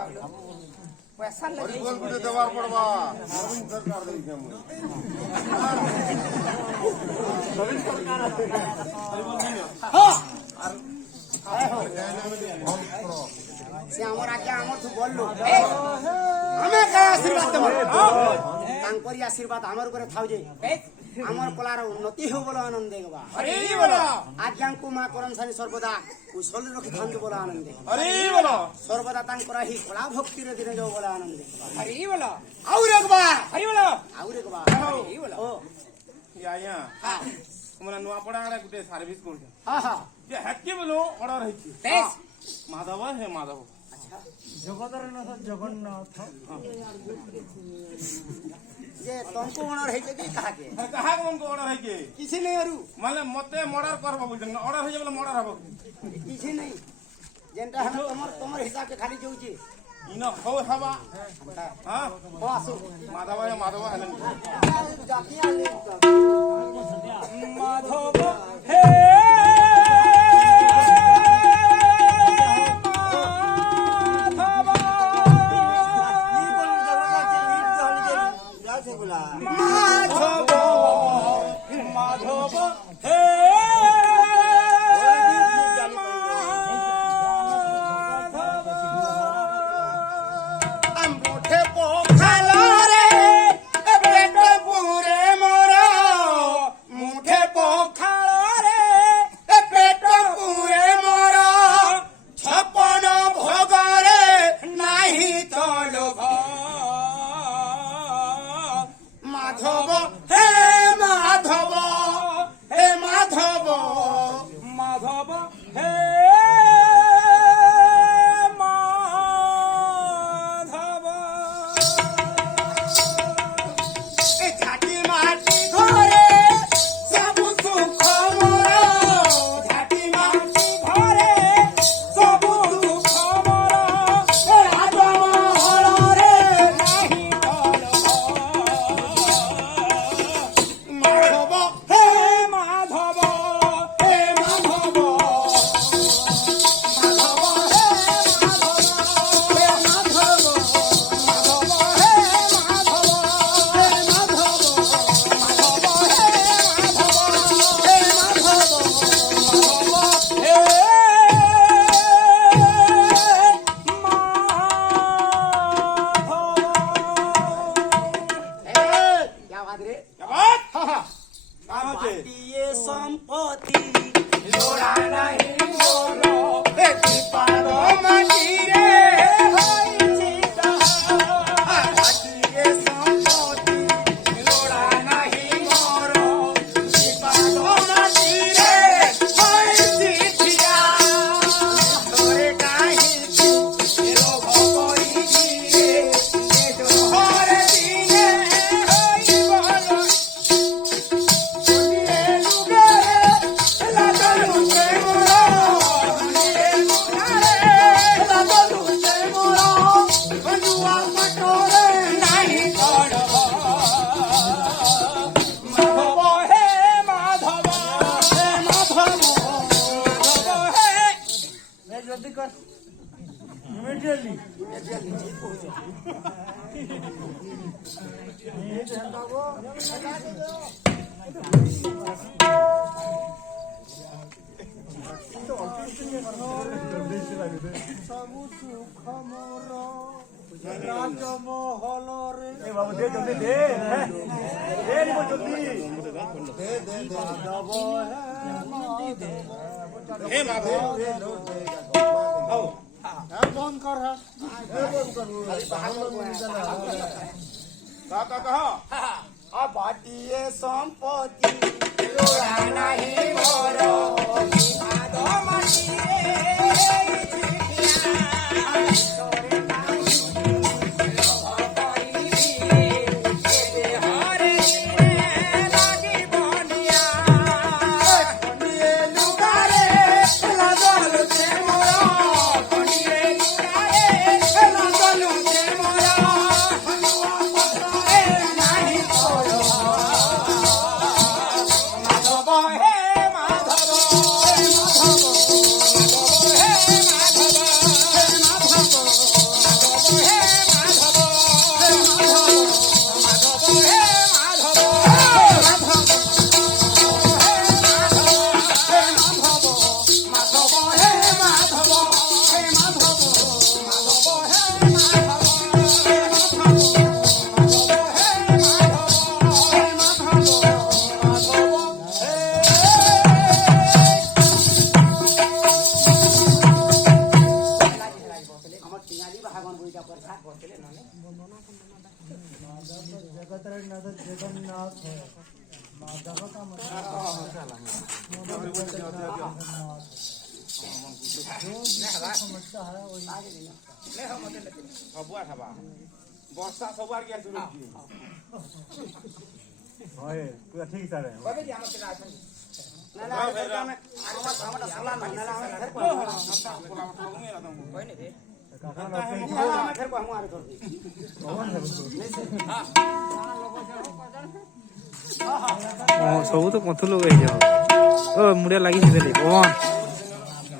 पैसा लगे बोल कुछ देवार पड़वा नवीन सरकार देई के हम नवीन सरकार हां से हमर आके हमर तू बोललो हमें का आशीर्वाद देबो तांकरी आशीर्वाद हमर ऊपर थाउ जे हमर कलार उन्नति हो बोलो आनंद देगबा अरे बोलो आज्ञांकु मा करम सानी सर्वदा कुशल रखि थांदु बोलो आनंद अरे बोलो सर्वदा तांकरा ही कला भक्ति रे दिन जो बोलो आनंद अरे बोलो और एक बार अरे बोलो अरे बोलो ओ या या हां हमरा नुआ पड़ा आडा गुटे सर्विस कोन हां हां जे हत्के बोलो ऑर्डर है बेस माधव है माधव जगन्नाथ जगन्नाथ जे तुमको ऑर्डर है कि कहा के कहा को हमको ऑर्डर है के किसी नहीं अरु माने मते मर्डर करबो बोलछन ऑर्डर है बोले मर्डर हबो किसी नहीं जेंटा हम तमर हिसाब के खाली जोउची इन हो हवा हां आसो माधव है हलन जातिया ले माधव हे माधव हे अंगूठे पोखलो रे पेट पूरे मोरा मुठे पोखलो रे पेट पूरे मोरा छपन भोग रे नाही तो लोभ माधव हे माधव हे माधव माधव हे माधव ए झाटी माटी घरे सब सुख मोर झाटी माटी घरे सब सुख मोर आदम हर रे नाही माधव हे माधव हे माधव क्या बात रे क्या बात बाटिए संपत्ति लोड़ा नहीं मोरो दीपालो माटी रे बाटिए संपत्ति लोड़ा नहीं मोरो दीपालो माटी रे चिठिया तोरे काहे रो भोई रे हर दिने होई बोलो जल्दी कर इमीडिएटली ସବୁ ସୁଖ ମୋର ରାଜମହଲରେ ଏ ବାବୁ ଦେ ଜଲ୍ଦି ଦେ ଦେ ନିବ ଜଲ୍ଦି ମାଧବ हे माधव आओ बंद कर का कहा बाटिए संपत्ति लोड़ा नहीं मोरो दीपालो माटी रे तोरे काहे लोभ कोई रे हर दिने लागी बनिया बनिए लुगारे लागल से मोरा बनिए लुगारे लागल से मोरा हनुआ पत्रे नाही तोरो माधव हे माधव हे माधव আমার টিঙালি ভাগন বইটা পড়া বসলে ননে ସବୁଆ ଖାବା ବର୍ଷା ସବୁଆଡ କି ଆସିବ হয় পুরা ঠিক সারে কবে দি আমার সেটা আছে না না আমি আমার আমাটা সালা না না আমি ফের কো কইনি রে কাকা আমি ফের কো আমি আর ধর দি ସବୁ ତ ପଥର ଲୋକ ହେଇଯାଉ ଓ ମୁଣ୍ଡିଆ ଲାଗିଛି ଦେଲି ପବନ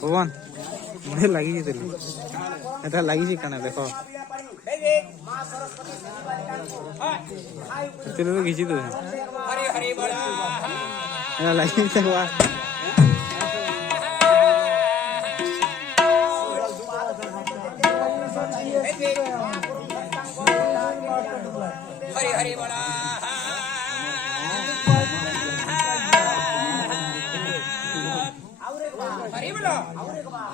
ପବନ ମୁଣ୍ଡିଆ ଲାଗିଛି ଦେଲି ଏଟା ଲାଗିଛି କାଣା ଦେଖ মা সরস্বতী শিবালিকা ଏତେ ଲୋକ କିଛି ତ হরি হরি বলা ଏଟା ଲାଗିଛି ଦେଖ হরি হরি বলা হরি বলা হরি বলা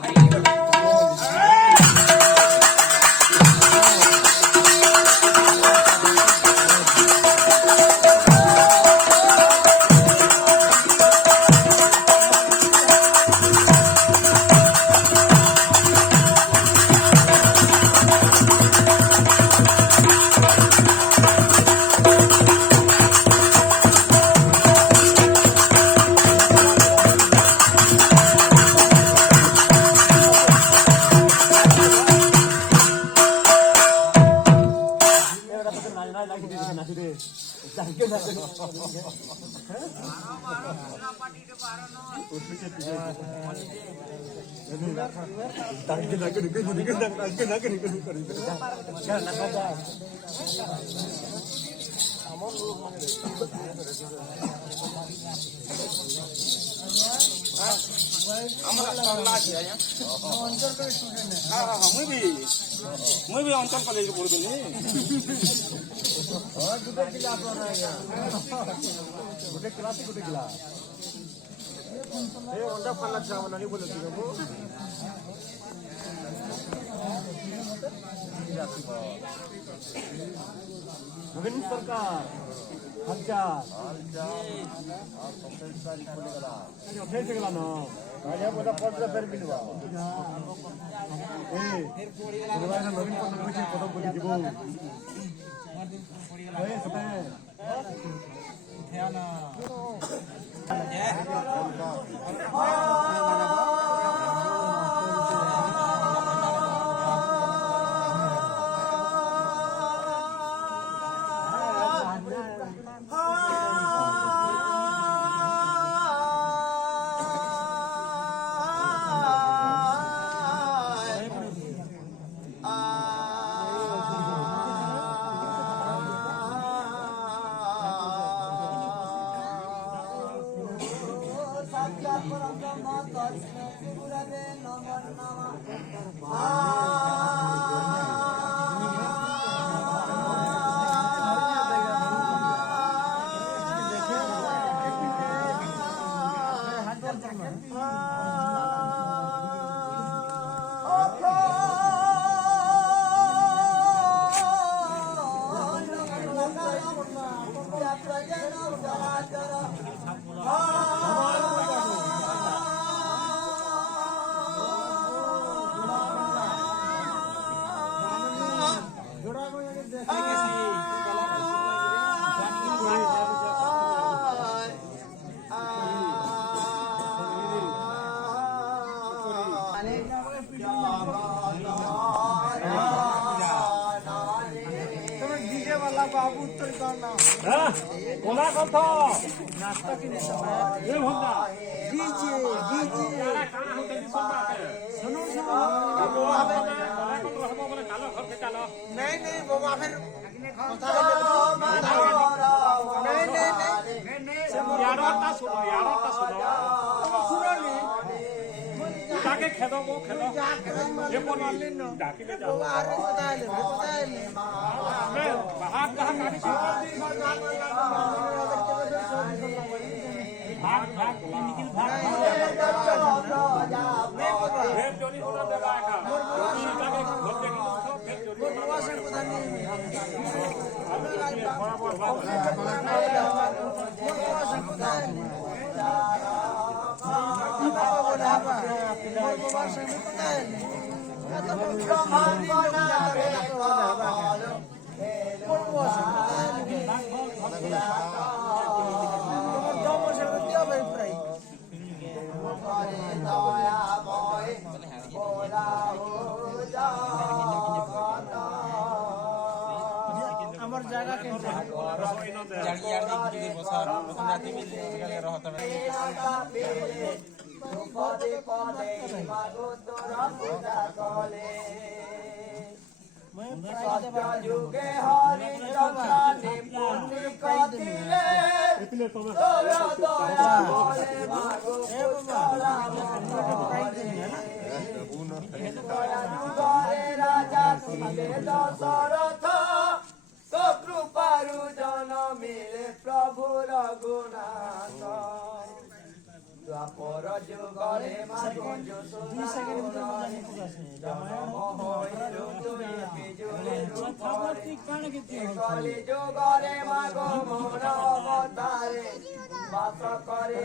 ଆମର ସର୍ଲା ଅଛି ଆଜ୍ଞା ମୁଇଁ ବି ଅଞ୍ଚଳ କଲେଜରେ ପଢୁଥିଲି ଗୋଟେ କ୍ଲାସ ଗୋଟେ କ୍ଲାସ ଏ ଅଣ୍ଡା ଫାଲା ଛା ବନାନି ବୋଲେ କି ମୁଁ नवीन सरकार हालचाल फेर गला न राजा बोला पत्र फेर मिलवा ए नवीन पत्र बोली जीवो ए सते उठ्या ना कोला कथा नाश्ता के लिए समय ये होगा डीजे काना होते सुनो सुनो ଚାଲ नहीं नहीं बाबा फिर কথা হইলে नहीं नहीं नहीं ইয়ারটা শুনো শুননি তাকে খেদবো এ পড়ি ডাকিলে যাও বাবা আর কথা হইলে ভাগ ভাগ নিখিল ভাগ ফের জনি হোনা দেবা একা তাকে ঘর থেকে ফের জনি বাবা সে কথা নেই আমার জায়গা কেনতে পদে পদে মাগো তোরা পূজা চলে সত্য যুগে হরি চরণে পুণ্যি কদিলে তোরা দয়া বলে মাগো তোরা দয়া যুগরে রাজা ছিলে দশরথ তো কৃপারু জন মিলে প্রভু রঘুনাথ দ্বাপর যুগরে মাগো যশোদা কলি যুগরে মাগো মোর অবতারে বাস করে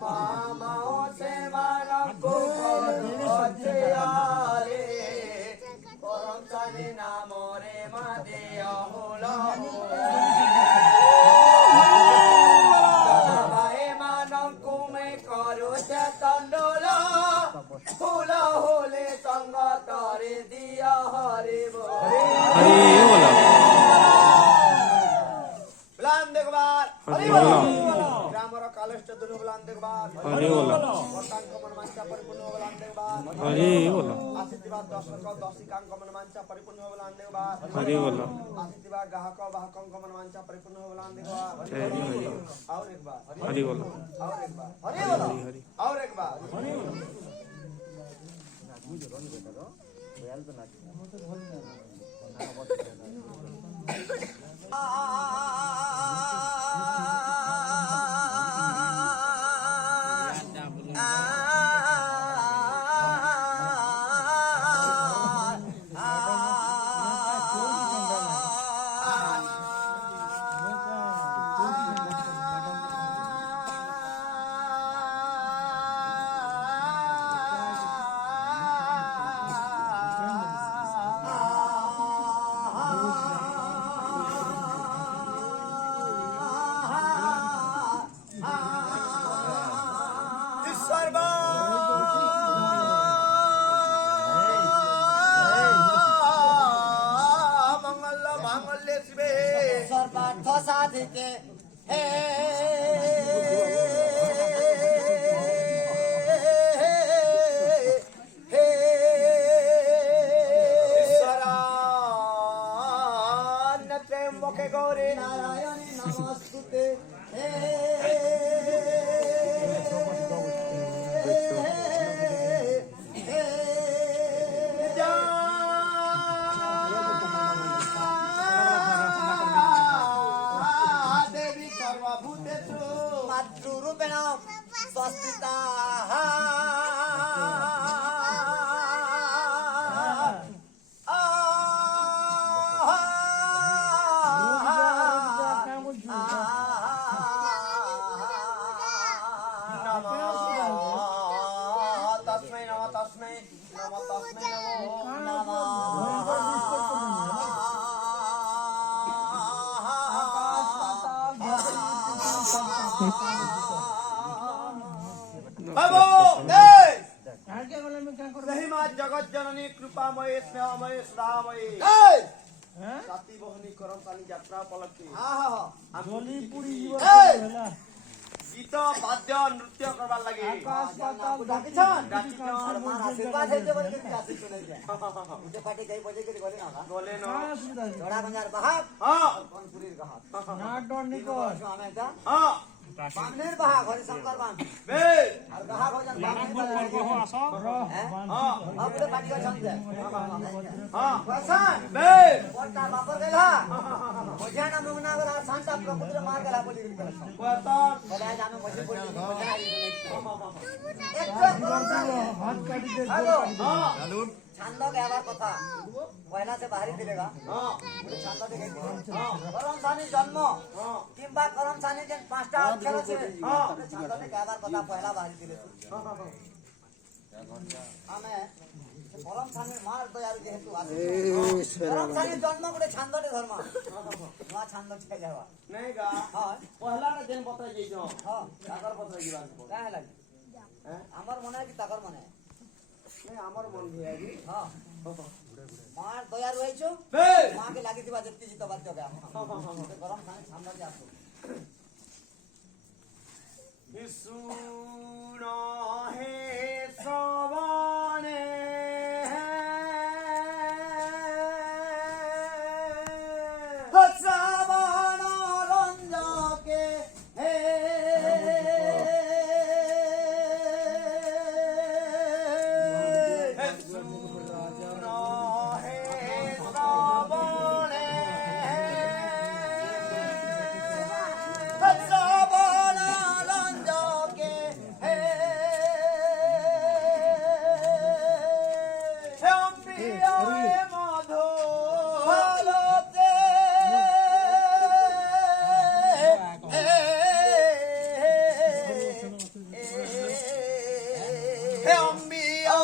মামা ও সেবার কোরে করম সানি নামরে মাদে অহুল ফুল হলে সঙ্গ করে দিয়া হরে বলান দেখবার গ্রামর কালেষ্ট দুনু বলান দেখবার বর্তাঙ্কমন মাঞ্চা পরিপূর্ণ বলান দেখবার আসিতিবা দর্শক দর্শিকাঙ্কমন মাঞ্চা পরিপূর্ণ বলান দেখবার আসিতিবা গ্রাহক বাহকঙ্কমন মাঞ্চা পরিপূর্ণ বলান দেখবার और एक बार हरि बोलो और एक बार हरि बोलो और एक बार সাধিকে হে হে ঈশ্বরান ত্রয়ম্বকে গৌরী নারায়ণী নমস্তুতে হে जगत जननी कृपामय स्नेहमय सुधामय साथी बहनी करमशाली यात्रा उपलक्षे গীত বাদ্য নৃত্য করবার লাগে আকাশ পাতাল ডাকিছন ডাকিছন। আর মার আশীর্বাদ হইছে বলে কিন্তু আসি শুনে যায় উঠে পাটি যাই বজে করে গলে না বলে না অসুবিধা নেই। জড়া গঞ্জার বাহাব হ্যাঁ কোনপুরীর গাহাব নাট ডর নিকট আমি এটা হ্যাঁ বামনের বাহা ঘরে শঙ্কর বাম বে আর গাহা গঞ্জার বামনের হ্যাঁ হ্যাঁ আপনি পাটি গছন দে হ্যাঁ বসন বে কোটা বাপর গেলা বুঝা না মুগনা গলা শান্তা প্রভুর মার গেলা বলি গেল বর্তন বলে আজ আমি বসে পড়ি একটু গরম চালিয়ে হাত কাটি দে হ্যালো হ্যাঁ छान के आवार कथा पहला से बाहरी दिलेगा হ্যাঁ छान देखे करम सानी जन्म किंबा करम सानी जेन पांचटा अक्षर আছে छान के आवार कथा पहला बाहरी दिले ଆମେ করম সানি মার দয়ারু যেহেতু আছে করম সানি জন্ম করে ছান্দটে ধর্ম নয়া ছান্দ ছে যাওয়া नहीं गा হ্যাঁ पहला रे दिन बता जाई जो হ্যাঁ सागर बता जीवा কাহে লাগে আমার মনে হয় কি তাকর মনে হয় नहीं हमर मन भी है जी হ্যাঁ মার দয়ারু হইছো बे মাকে লাগি দিবা যেতে জিত বাদ জগা গরম পানি সামনে দিয়ে আসো सुनो हे सवाने সবান রঞ্জকে হে सुनो हे सवाने সবান রঞ্জকে হে हम पिया माधो ভালোতে हम पिया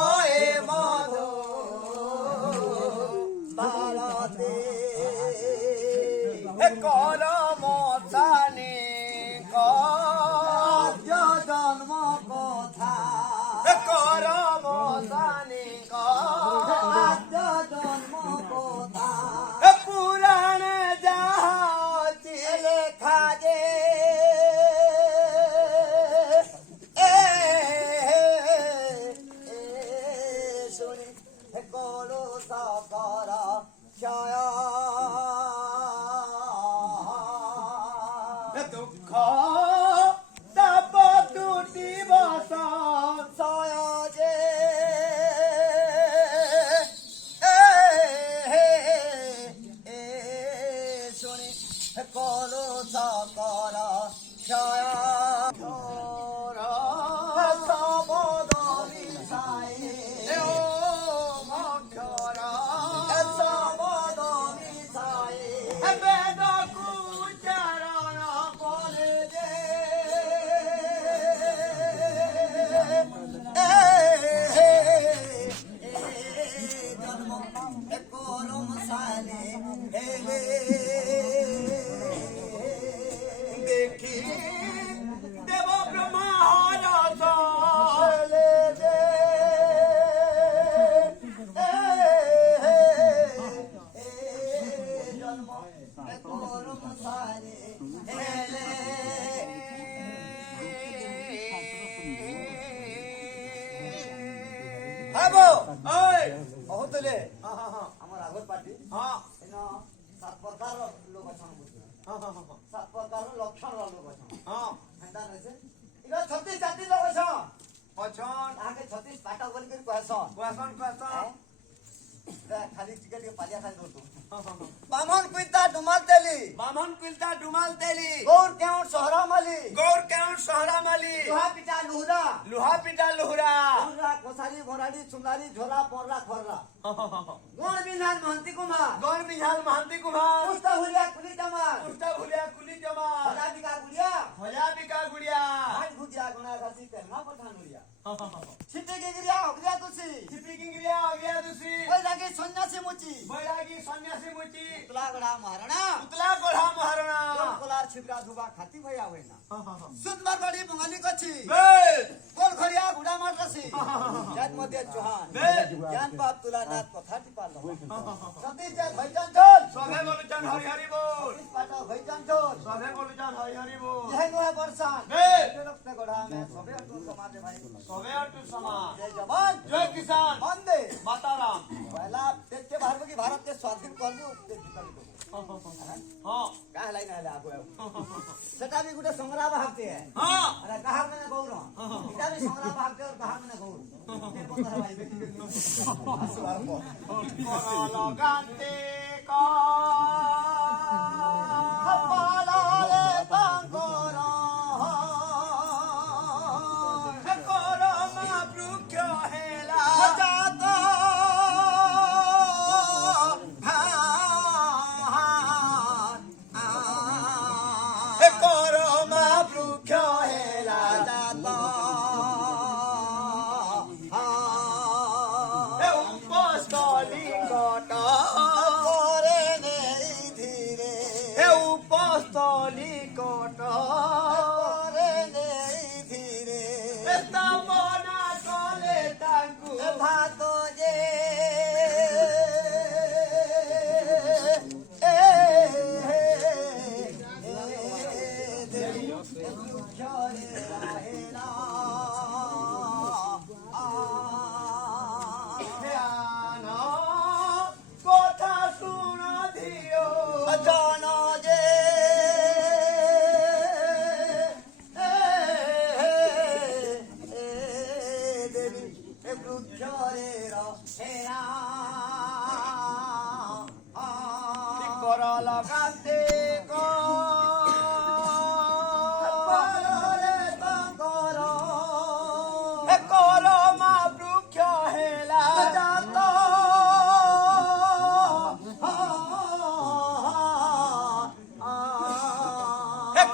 माधो ভালোতে करम सानी का জন্ম কথা करम सानी का জন্ম কথা पुराण जहाती লেখা যে শুনি করো সকর জয় दुख तप टूटी बसा জয় যে শুনি করো সকর জয় সবদমি সাই সবদমি সাই বেদ কুচরণ বলে যে জন্ম করম সালে হেলে দেখি দেব ব্রহ্মা হরস হেলে যে জন্ম করম সালে হেলে হবো ওই কহুতলে আমার আগর পার্টি হ্যাঁ এন সাত প্রকার লোক অছন সাত প্রকার লক্ষণ লোক অছন হ্যাঁ হেন্তা নছে ইগো 36 জাতি লোক অছন অছন আগে 36 পাটা বলি করে কহছন কোয়াসন কোয়াসন খালি টিকে টিকে পালিয়া খাই দতো বামন কুইতা ডুমাল তেলি বামন কুলতা ডুমাল তেলি গৌর কেউর সহরা মালি গৌর কেউন সহরা মালি লোহা পিটা লুহরা লোহা পিটা লোহরা আমরা কোসারি ঘোড়াড়ি চুমলারি ঝোলা পরলা খরলা গণ বিধান মহন্তি কুমার গণ বিহাল মহান্তি কুমার পুস্তা হুলিয়া কুলি জামার পুষ্টা ভুলিয়া কুলি জমা হলা বিকা গুলিয়া হয়া বিকা গুড়িয়া হাট ঘুটিয়া গনা গাছি পেরনা পঠান হুলিয়া ছিটে কে গিরিয়া হগিয়া তুসি চিপি কিংরিয়া আগিয়া দুসি ওই লাগি সন্ন্যাসী মুচি বৈরাগী সন্ন্যাসী মুচি তুলা গড়া মহারাণা পুতলা গড়া মহারণা কোলার ছিপরা ধুবা খাতি ভইয়া হই না সুন্দর বাড়ি বঙ্গালী কছি বেশ কোল খরিয়া গুড়া মারতাছি জাত মধ্যে চোহান বেশ জ্ঞান পাপ তুলা নাথ কথা টিপাল সতী জাত ভাইজান চল সবে বলুচান হরি হরি বল পাটা ভাইজান চল সবে বলুচান হরি হরি বল জয় নোয়া বর্ষান বেশ রক্ত গড়া মে সবে অটু সমাজে ভাই সবে অটু সমাজ জয় জবান জয় কিষান বন্দে মাতারাম পয়লা দেখতে পারবো কি ভারত কে স্বাধীন করবো হ্যাঁ কাহ লাই না লাগো সেটা भी गुटे संग्राम भागते है হ্যাঁ अरे कहा मैंने गौर इटा भी संग्राम भागते और कहा मैंने गौर ये पता है भाई লগান্তে কা पालाले तांगोर করমা বৃক্ষ হেলা जात করমা বৃক্ষ হেলা উপস্থলি কট উপস্থলি কট স্থাপনা কলে তাঙ্কু भात जे ধ্যান কথা শুন ধিও জন যে দেবী বৃক্ষরে হেরা কর লগান্তে পালরে তাঙ্গর করমা বৃক্ষ হেলা জাত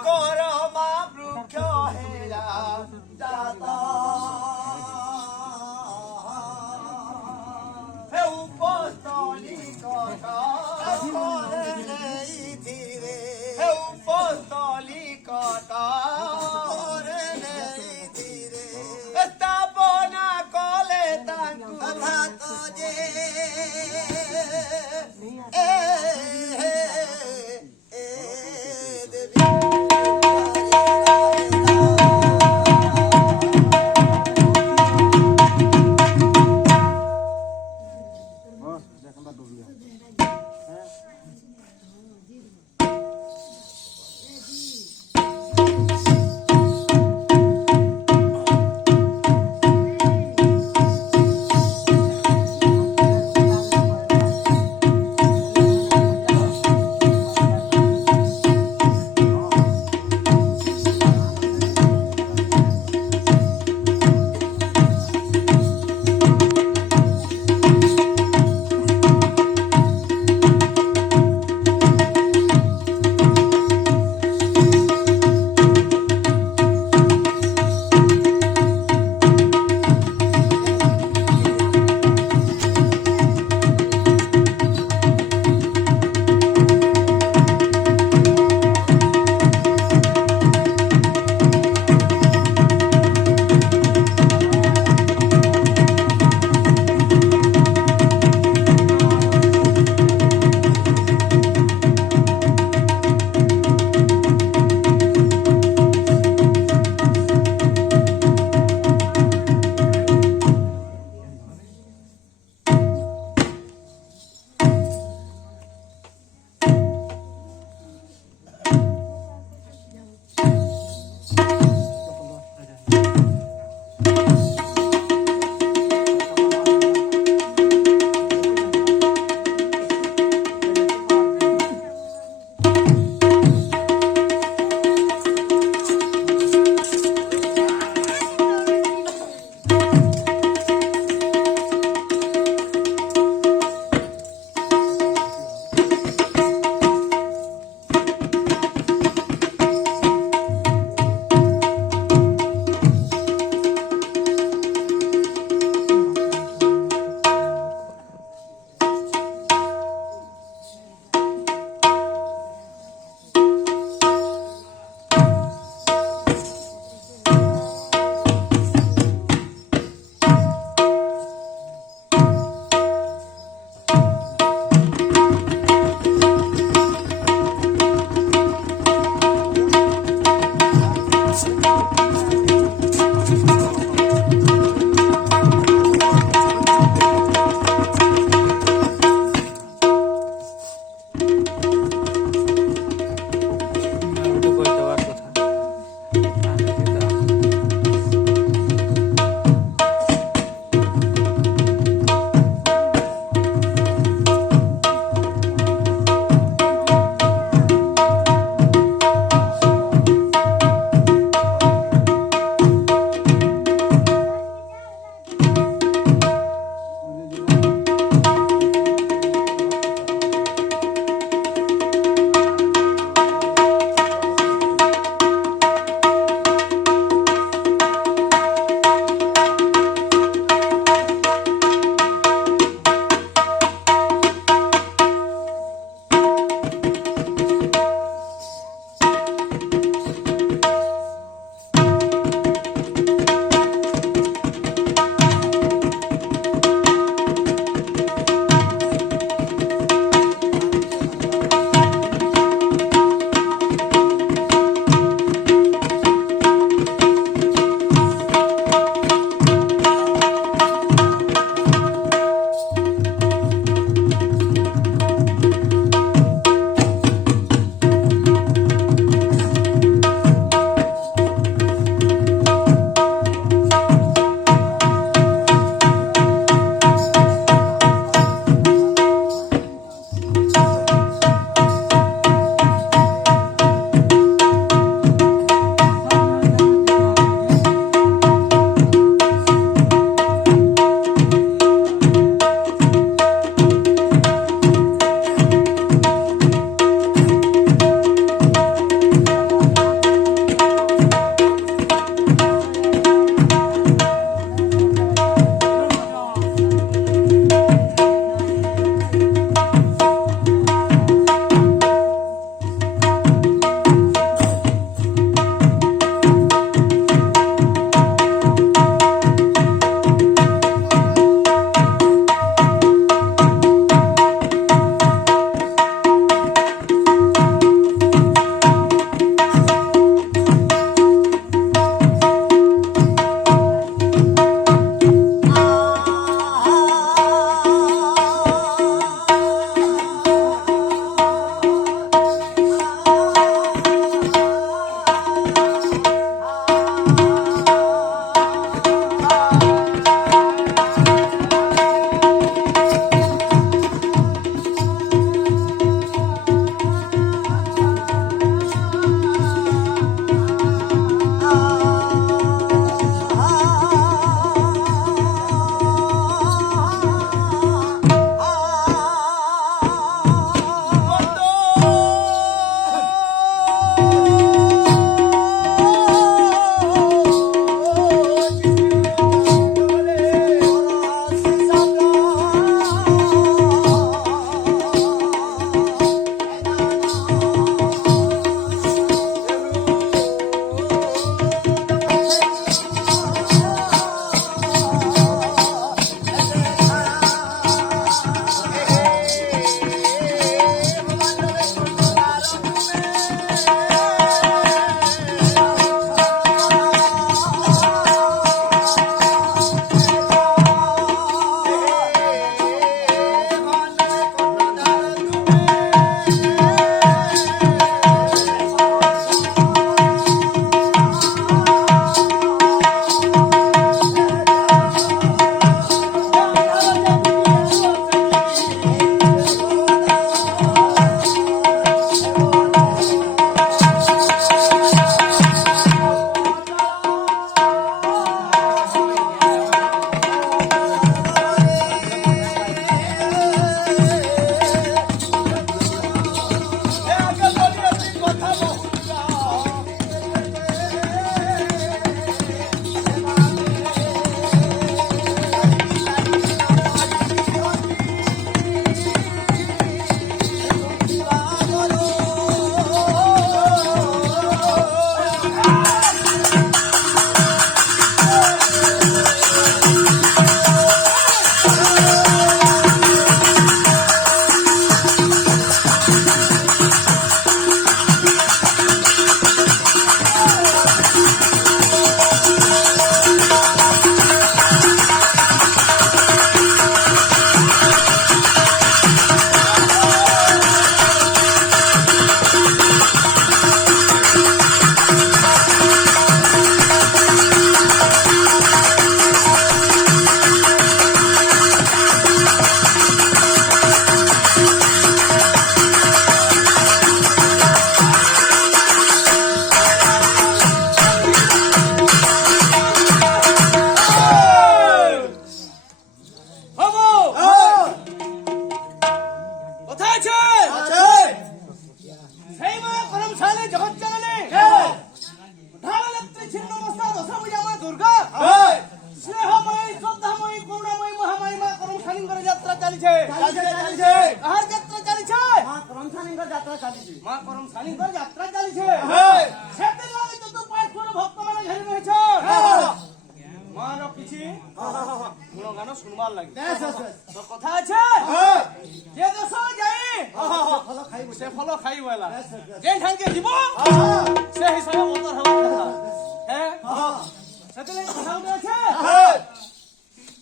করমা বৃক্ষ হেলা জাত উপস্থলি কট নেই ধীরে উপস্থলি কট নেই ধীরে স্থাপনা কলে তাঙ্কু ভাত যে দেবী ଚାଲିଛେ ଚାଲିছে କାହାର ଯାତ୍ରା ଚାଲିଛେ ମା କରମସାନୀଙ୍କ ଯାତ୍ରା ଚାଲିଛି ମା କରମ ସାନିଙ୍କର ଯାତ୍ରା ଚାଲିଛେ ହେଇ ସେଥିଲାଗି ତ ତୁ ପାଠର ଭକ୍ତମାନେ ଘେରି ରହିଛ ମାର କିଛି ଗୁଣଗାନ ଶୁଣବାର ଲାଗି ତ କଥା ଅଛି ଯେ ଦେଶ ଯାଇ ଫଳ ଖାଇବୁ ସେ ଫଳ ଖାଇବ ହେଲା ଯେ ଢାଙ୍କେ ଯିବ ସେ ହିସାବରେ ମତର ହେବା କଥା ସେଥିଲାଗି କଥା ଗୋଟେ ଅଛି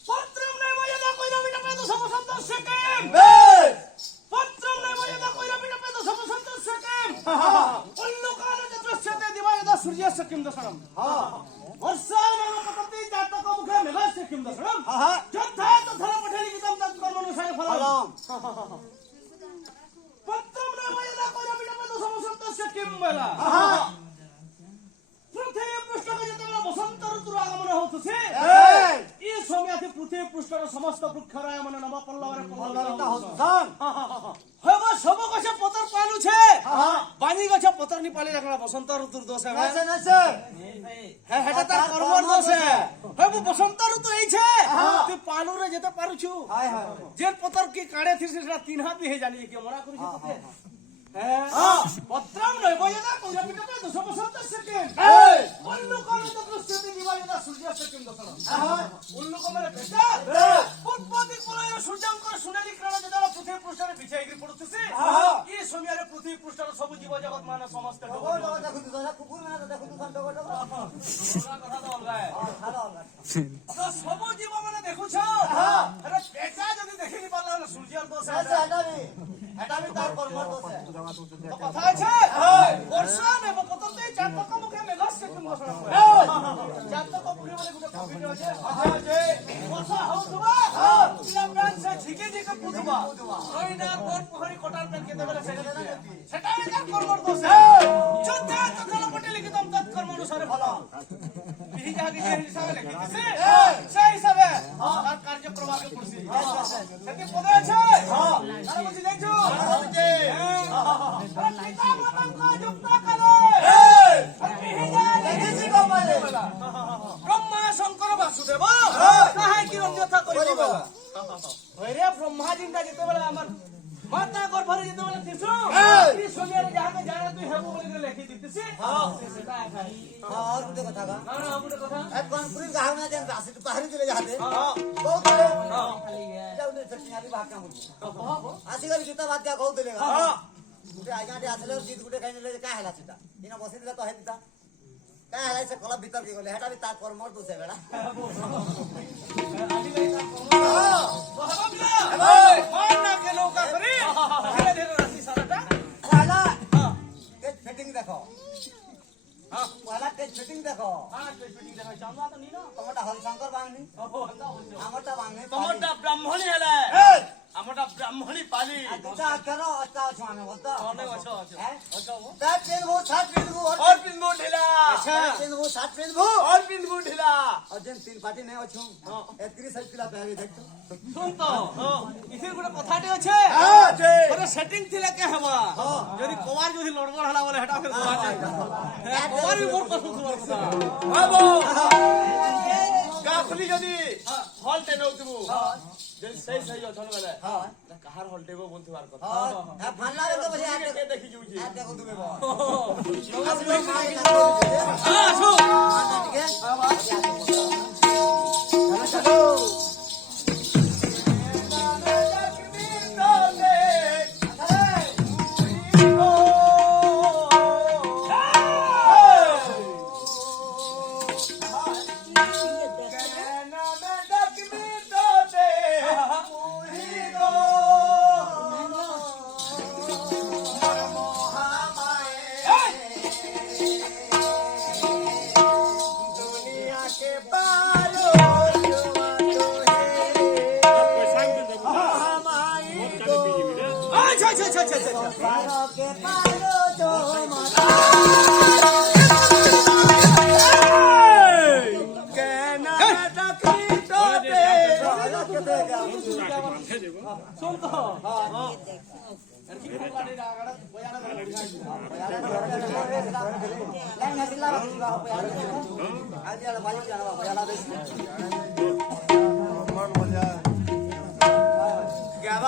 ପତ୍ରମ୍ ନେବ ୟଦା କଇରା ବିଟା ପେଦ ସମସ୍ତ ସେକେମ୍ ପତ୍ରମ୍ ନେବ ୟଦା କଇରା ବିଟା ପେଦ ସମସ୍ତ ସେକେମ୍ উল্লুকানো যে দৃশ্যতে দিবা য়দা সূর্যস্য কিম দর্শনম वर्षा नव पतति जातक मुखे मेघस्य किम दर्शनम যথা তথা পঠেলি কিতম তৎকর্ম অনুসারে ফলম পত্রম নেব য়দা কইরা বিটা পেদ সমস্ত সেকেম বেলা পৃথিবী পৃষ্ঠকে যেতেবেলা বসন্ত ঋতুর আগমন হচ্ছে এই সময়তে পৃথিবী পৃষ্ঠর সমস্ত বৃক্ষর আগমন নব পল্লবের পল্লবিত হব সব গছে পতর পালুছে বানি গছে পতর নি পালি রাখলা বসন্ত ঋতুর দোষ হবে হ্যাঁ হেটা তার কর্মর দোষ হব বসন্ত ঋতু এইছে তুই পালুরে যেতে পারুছু যে পতর কি কাড়ে থিস সেটা তিন হাত হে জানি কি মনা করিছ তোতে পত্রম নৈব য়দা কইরা বিটা পেদ সমস্ত সেকেন্ড উল্লুকানো যে দৃশ্যতে দিবা য়দা সূর্যস্য কিম দর্শনম উল্লুকমরে বেটা উৎপত্তি পলয় সূর্যাঙ্কর সোনালী কিরণ যেটা পৃথিবী পৃষ্ঠরে বিছাই গিরি পড়ুছে এই সময়ের পৃথিবী পৃষ্ঠর সব জীব জগৎ মান সমস্ত কথা তো অলগা তো সব জীব মানে দেখুছ আরে বেটা যদি দেখিনি পারলা সূর্যের দোষ এটা আমি তার কর্মর দোষে তো কথা আছে বর্ষা নেব কততে জাতক মুখে মেঘস্য কিম দর্শনম জাতক মুখে মানে গুটে কবিতে আছে বর্ষা হউতবা পিলা প্রাণ সে ঝিকে ঝিকে পুতবা রইনা কোন পোখরি কোটার পেন কেতে বেলা সেটা তার কর্মর দোষ যথা তথা পটে লিখিতম তৎকর্ম অনুসারে ফল বিহি যাহাকে যে হিসাবে লিখিতেছে সেই হিসাবে তার কার্যক্রম আগে পড়ছি সেটি পদে আছে আর বুঝি দেখছো ব্রহ্মা শঙ্কর বাসুদেব কাহাই কি অন্যথা করিব হইরে ব্রহ্মা জিনটা যেতেবেলে আমার মাতা গর্ভরে যেতেবেলে দিছু এই সোনিয়ারে যাহাকে জানে তুই হেবু বলি করে লেখি দিতেছি সেটা একাই আর গুটে কথা গা না না গুটে কথা এক কনফুরিং গাহ না যেন রাশি তো পাহাড়ি দিলে যাতে বহুত দিলে এটা উনি সত্যি ভাগ কাম করছে আসি গলি জুতা বাদ দিয়া বহুত দিলে গুটে আইগাটে আসলে জিত গুটে খাই নিলে কা হেলা সেটা ইনা বসি দিলে তো হে দিতা কা হেলা সে কলা ভিতর কি গলে হেটা বি তার কর্মর দোষে বেড়া আজি গই তার কর্ম বাবা মান না কে নৌকা করি ধীরে ধীরে রাশি সারাটা পয়লা টেজ ফিটিং দেখো পয়লা টেজ ফিটিং দেখো ফিটিং দেখা চান্দা তো নি না তোমারটা হরিশঙ্কর বাংনি আমারটা বাংনি তোমারটা ব্রাহ্মণী হেলে আমারটা ব্রাহ্মণী পালি দুটা কেন অস্তা আছে আমি বলতো অনেক আছে আছে আচ্ছা তার পিনবু ছাট পিনবু और पिनबो ढिला पिनबु ছাট पिनबु और पिनबो ढिला और जेन तीन पार्टी नहीं अछु एतरी साइड पिला पे देखतो सुन तो इसे गुटे कथाटे আছে ওরে সেটিং থিলা কে হবা যদি কোমার যদি লড়বড় হলা বলে হেটা ফের কোমার কোমারই মোর পছন্দ তোমার কথা বাবু কাফলি যদি হলটে নউতবু যদি সেই সেই অছন বেলে কাহার হলটেবো বলতে পার কথা हां फानला तो बजे কে দেখি জুজি आ देखो তুমি बा আসো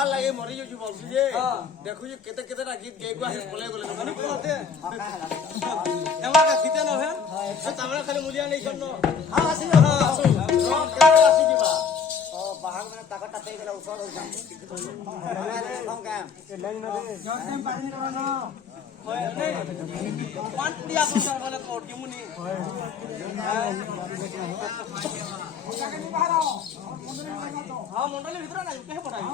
ହେବାର ଲାଗି ମରି ଯାଉଛି ବଲଛୁ ଯେ ଦେଖୁଛୁ କେତେ କେତେଟା ଗୀତ ଗେଇ ଗୁଆ ପଳେଇ ଗଲେ ଏମାନେ ଗୀତେ ନ ହେ ତାମାନେ ଖାଲି ମୂଲିଆ ନେଇଛନ୍ ନ ହଁ ଆସି ଆସିଯିବା ବାହାଗ ମାନେ ତାକଟା ଦେଇଦେଲେ ଔଷଧ ଦଉଛନ୍ତି କମ୍ କାମ ପାଣ୍ଟିଆ ପଇସା ମାନେ କୋଟି ମୁନି ହଁ ମଣ୍ଡଳୀ ଭିତରେ ନାହିଁ କେହି ପଠାଇବ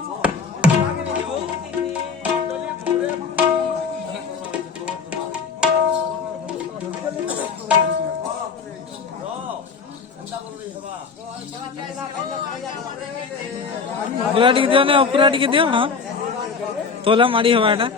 ଉପରା ଟିକେ ଦିଅ ନା ଉପରା ଟିକେ ଦିଅ ହଁ ତୋଲା ମାଡ଼ି ହବା ଏଟା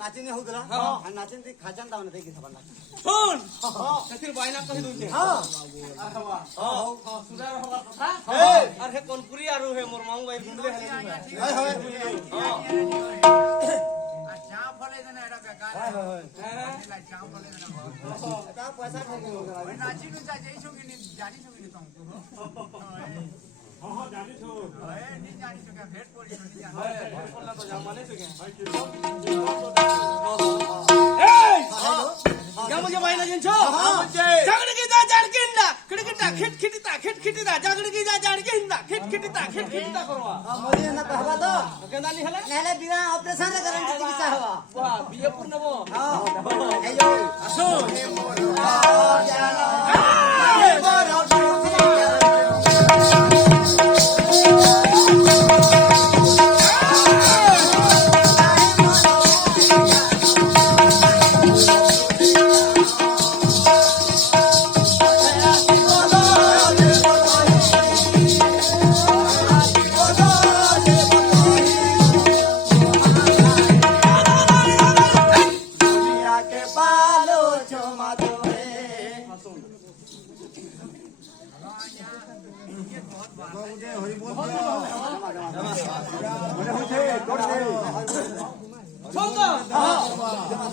नाचिने होउतला नाचिन ती खाचन तावने देखि सबर नाच শুন সেতির বাইনা কহি দউছে সুরার হবার কথা আর হে কোনপুরি আর হে মোর মামু ভাই গুন্ডলে হেলে চা ফলে দেনা এটা বেকার চা ফলে দেনা ता पैसा ठोके নাচি নু যা যাইছো কি জানি ছো কি তুমি ହଁ ଜାଣିଛୁ নি জানিছো কে ভেট পড়ি নি জানি পড়লা তো জাম মানে তুই क्या मुझे मायना जिनछो जागड़ की जा जाड़ के हिंदा खिड़किटा खिटखिटिता खिटखिटिता जागड़ की जा जाड़ के हिंदा खिटखिटिता करवा मोदी ना कहबा तो केंदा नी हले नाले बिना ऑपरेशन करंट चिकित्सा हवा वाह बीए पूर्णबो हेलो असो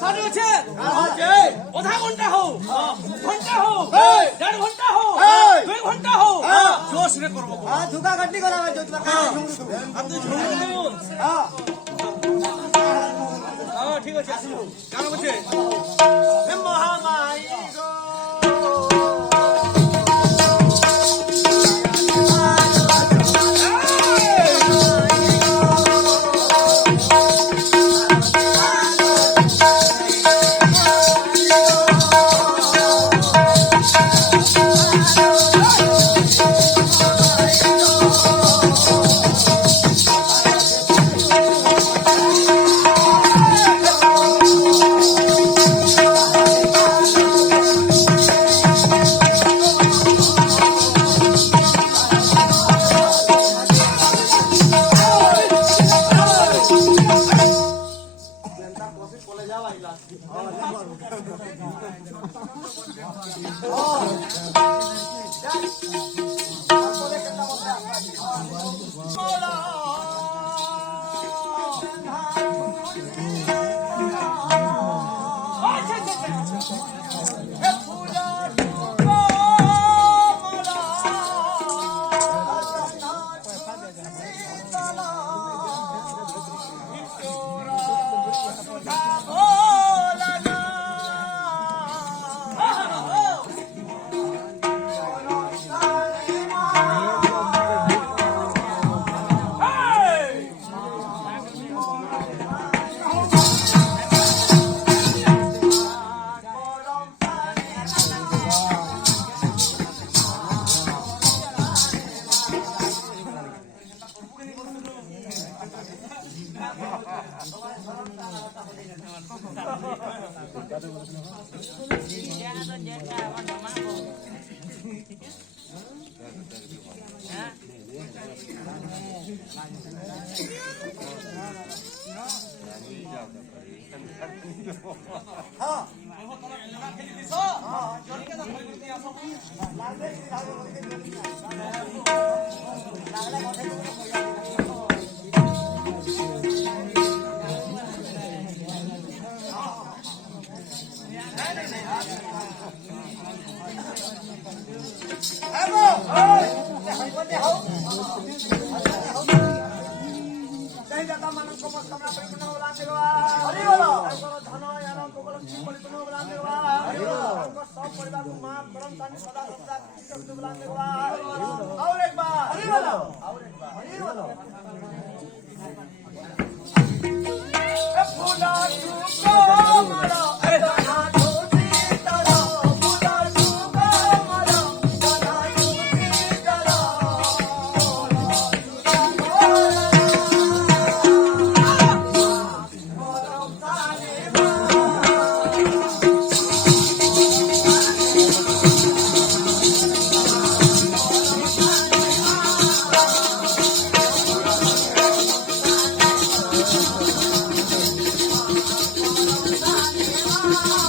সাড়ে আছে আধা ঘন্টা হো ঘন্টা হো 1.5 ঘন্টা হো 2 ঘন্টা হো জোশ রে করব হ্যাঁ ধুকা গড্ডি করা হবে তোমার কাছে ঝুমরু আর তুই ঝুমু হ্যাঁ হ্যাঁ ঠিক আছে আসিও কেন বুঝে এ মহামাই গো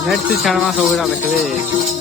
नेट से छाड़मा सब गुड़ा बैठे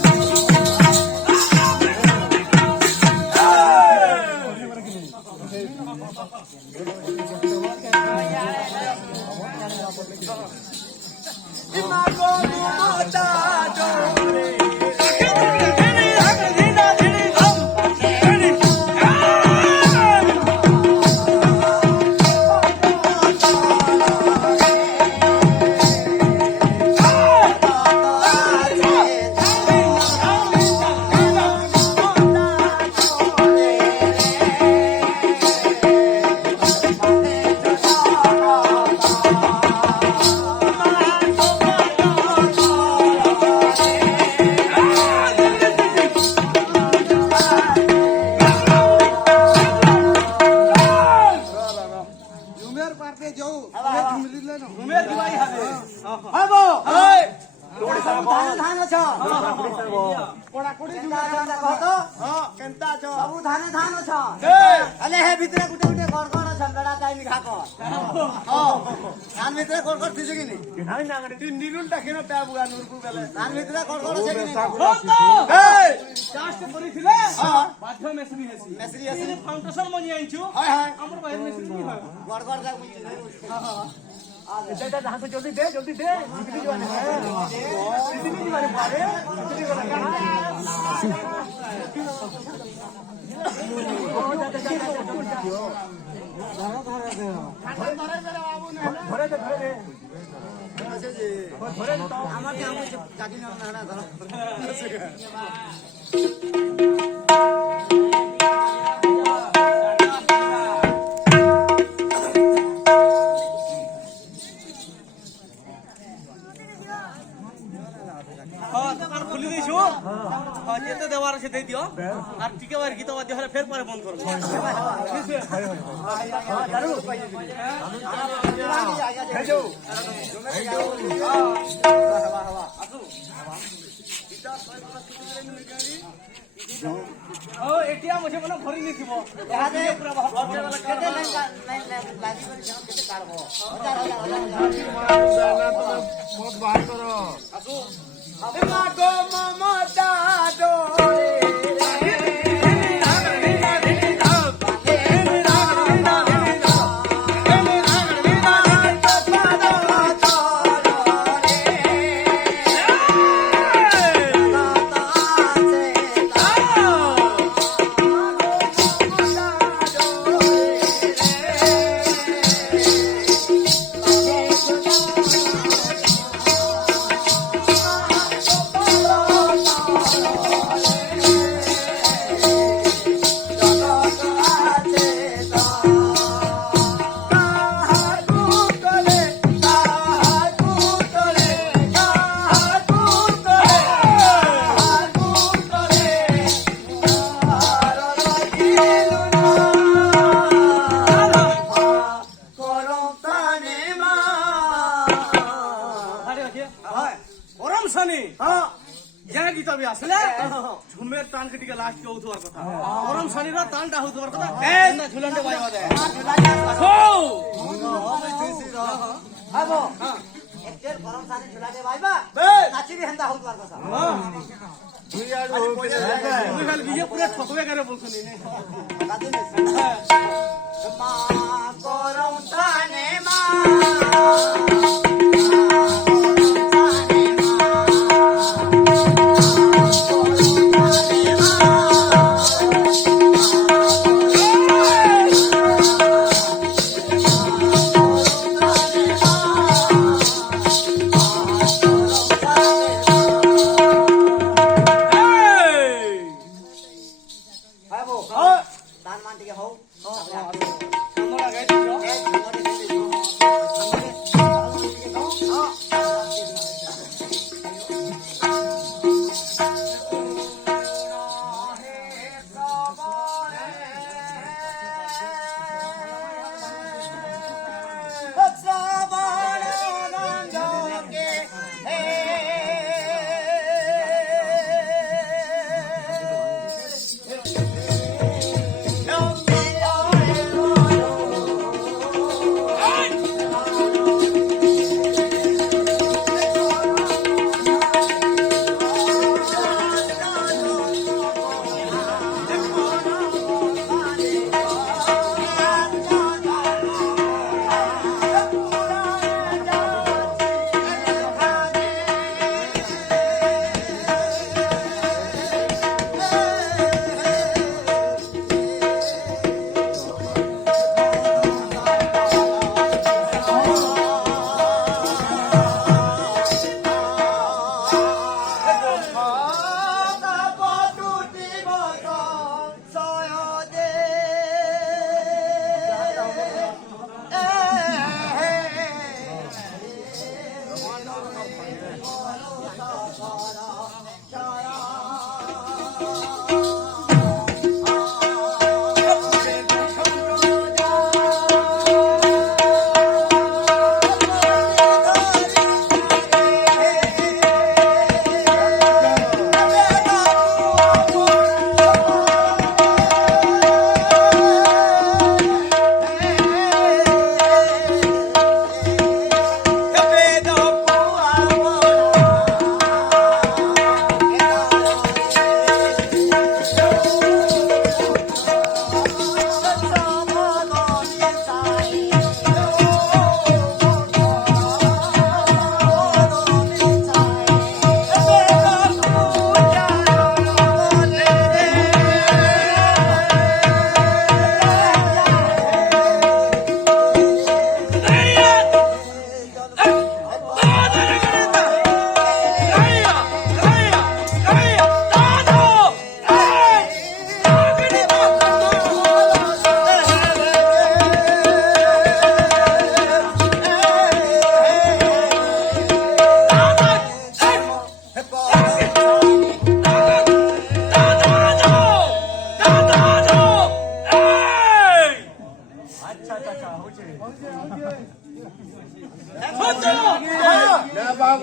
জলদি দে জলদি দে জিতলি যাবে জিতলি যাবে পারে জিতলি যাবে ধরে দে আমাকে আমি কাকি না না ধরো দোকান খুলে দিয়েছো যেতে দেওয়ার আছে দিয়ে দিও আর টিকে বার গীতা বাদ দিয়ে ফের পরে বন্ধ করবো ও এটিয়া মুঝে মনে ভরি নি দিব পুরা কেটে লাইন লাগি করে যেন কেটে কাটবো মত বাহার করো মাগো মমতা ডোরে গরম শানি হ্যাঁ গীতা বি আসলে ঝুমের টান কেটিকে লাস্ট কে উঠবার কথা গরম শানির টানটা উঠবার কথা না ঝুলন্ডে বাইবা দে আবো একটের গরম সানি ঝুলাতে ভাইবা নাচিবি হেন্দা হউতবার কথা তুই খালি বিয়ে পুরো ঠকবে করে বলছিস মা গরম সানে মা তার মান টিকে হও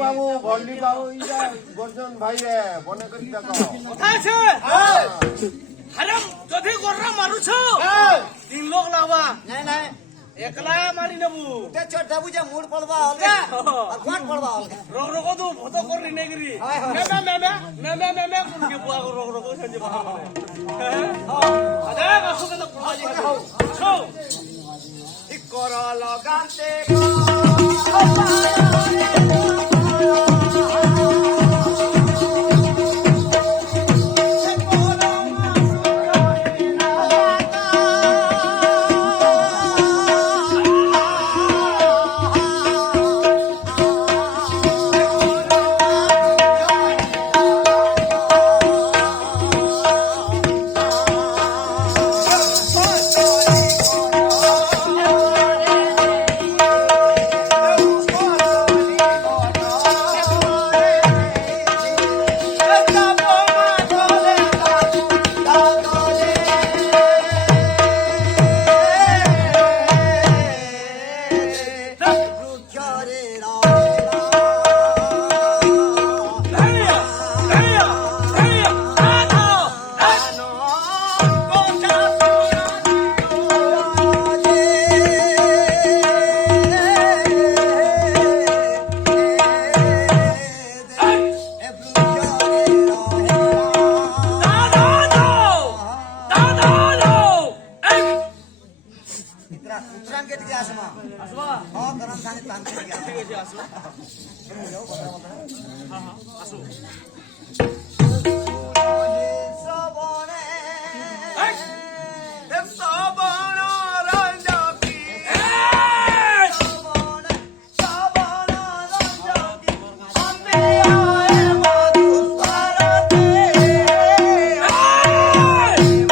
বাবু ভন্ডি বাবু ইটা গর্জন ভাই রে মনে করি দেখো কোথায় আছে আরে যদি গররা মারুছ 3 লোক লাগবা নাই নাই একলা মারি নেবু তে চটা বুঝে মুড পড়বা অলগা আর কোন পড়বা অলগা রগ রগ দু ভত করি নেগরি মে কুনকে বুয়া রগ রগ সঞ্জে বাবা হ্যাঁ আদা আসো কেন কুয়া জি আসো ঠিক কর লগাতে উত্তরায়ণ কে দিকে আসমা আসবা হ্যাঁ গরম খানে টান কে দিকে ঠিক আছে আসো আসো শ্রবণে শ্রবণ রঞ্জকি শ্রবণে শ্রবণ রঞ্জকি অম্বে আয় মধু ভারতে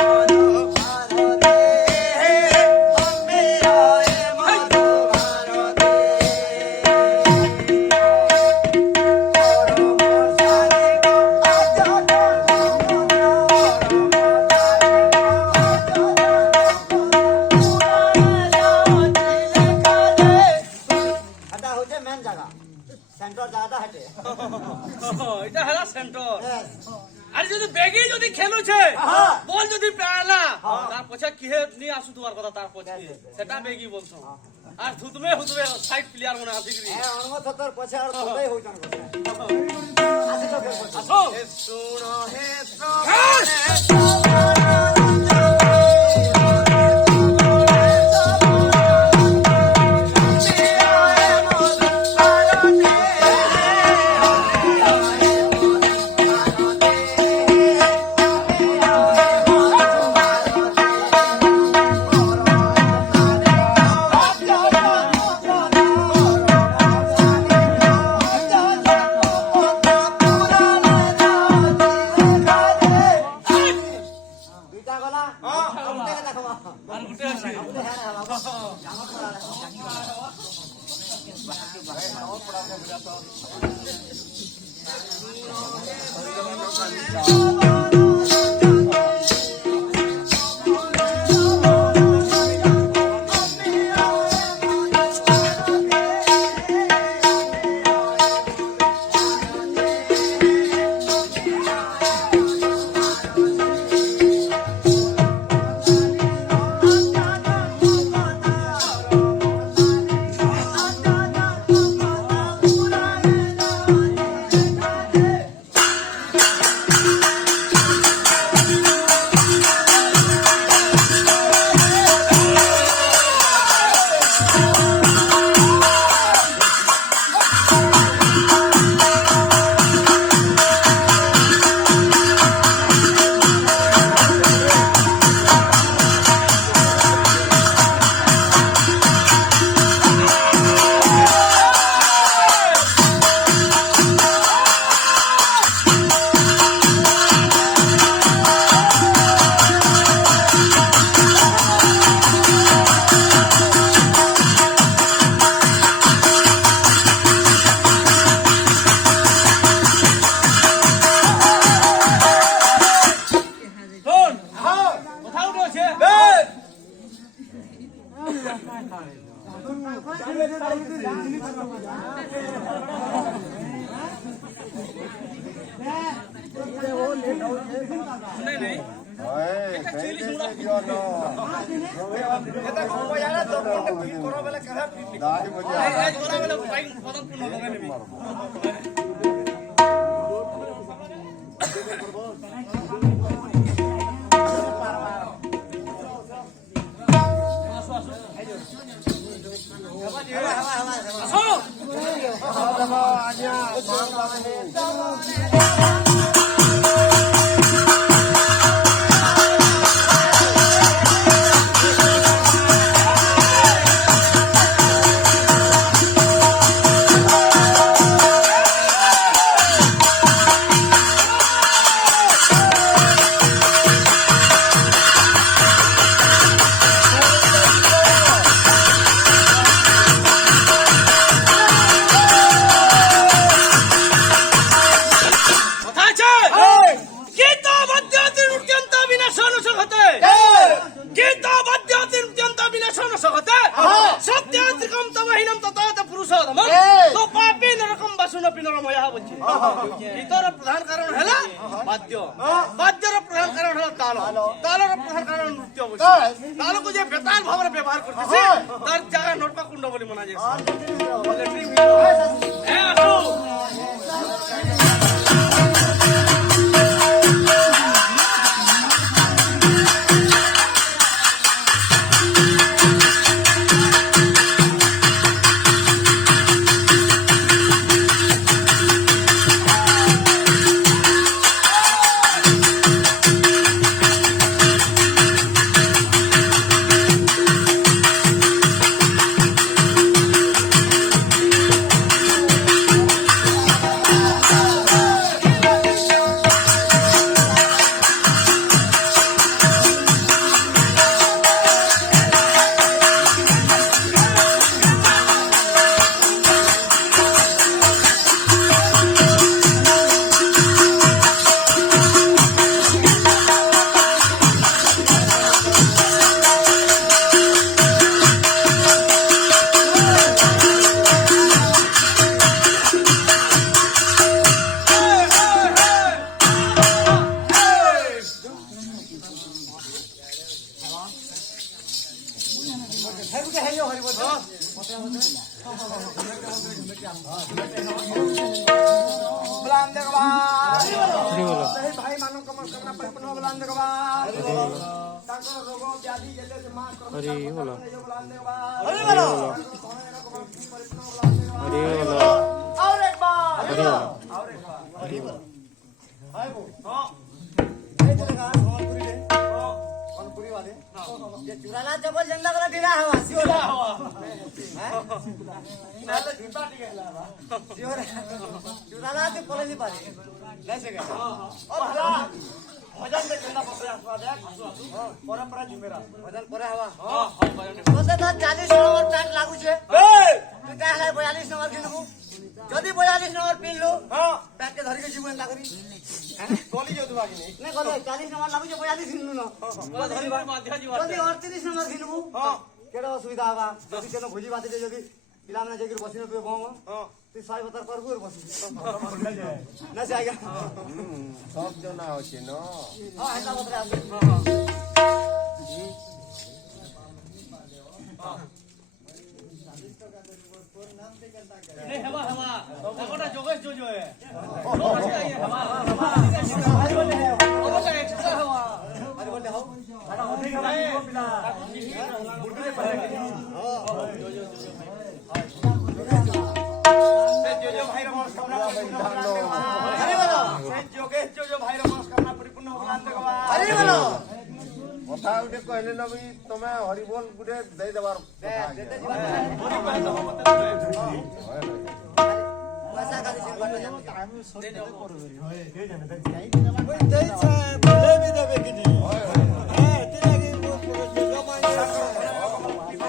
মধু ভারতে অম্বে আয় মধু ভারতে এটা হচ্ছে মেন জায়গা সেন্টার জায়গাটা হেঁটে এটা হলা সেন্টার আর যদি বেগি যদি খেলুছে বল যদি প্রায়লা তার পছে কিহে নি আসু তোমার কথা তার পছে সেটা বেগি বলছো আর থুতমে হুতমে সাইড প্লেয়ার মনে আছে কি হ্যাঁ অনমত তোর পছে আর কোথায় হইতান আসো শুনো হে দুইটা গলা দুইটা দেখো আর গুটে আছে এটা কম বজারে দোকানটা ফিট করা বেলা কারা ফিট এই করা বেলা পাইন পদক পূর্ণ লগাই নেবি প্রধান কারণ হলো বাদ্য বাদ্যর প্রধান কারণ হলো তাল তালর প্রধান কারণ নৃত্য তালকে যে বেতাল ভাবে ব্যবহার করতেছে তার জায়গা নোটপা কুণ্ড বলে মনে যায় भाई मानो कमल करना परिपूर्ण बुलान देगा तांकर रोग व्याधि जले से मां हरि बोलो हरि बोलो हरि बोलो और एक बार हरि बोलो और एक बार हरि बोलो हाय वो हां ये चलेगा भोजपुरी रे भोजपुरी वाले ये चुराला जबल झंडा वाला ढीला हवा सियोला हवा नाले झूठा ठीक है सियोला चुराला ते पले नहीं पारे नहीं सके और भला भजन में करना पड़ता है परंपरा जुमेरा भजन करे हवा हां भजन बसे तो 40 नंबर पैंट लागू छे ए तू का है 42 नंबर किनबू जदी 42 नंबर पिनलू हां पैंट के धरि के जीवन ला करी गोली जो दुआ की नहीं गले 40 नंबर लागू छे 42 किनलू न धरी माध्य जीवन जदी 38 नंबर किनबू हां केडा असुविधा हवा जदी केनो भोजी बाते जदी पिला में जेगिर बसिनो पे बम हां तू 100 बतर करबू और बसी ना जाएगा सब जना होचे न हां ऐसा बतरा नहीं हवा हवा तकोटा जोगेश जो है हवा एक्स्ट्रा हवा अरे बोले हो जो भाई मनोकामना अरे बोलो जोगेश जो भाई मनोकामना परिपूर्ण बुलान देगा अरे बोलो কথা উঠে কইলে নবি তুমি হরি বল গুটে দেই দেবার देते जीवन पैसा का दिस करना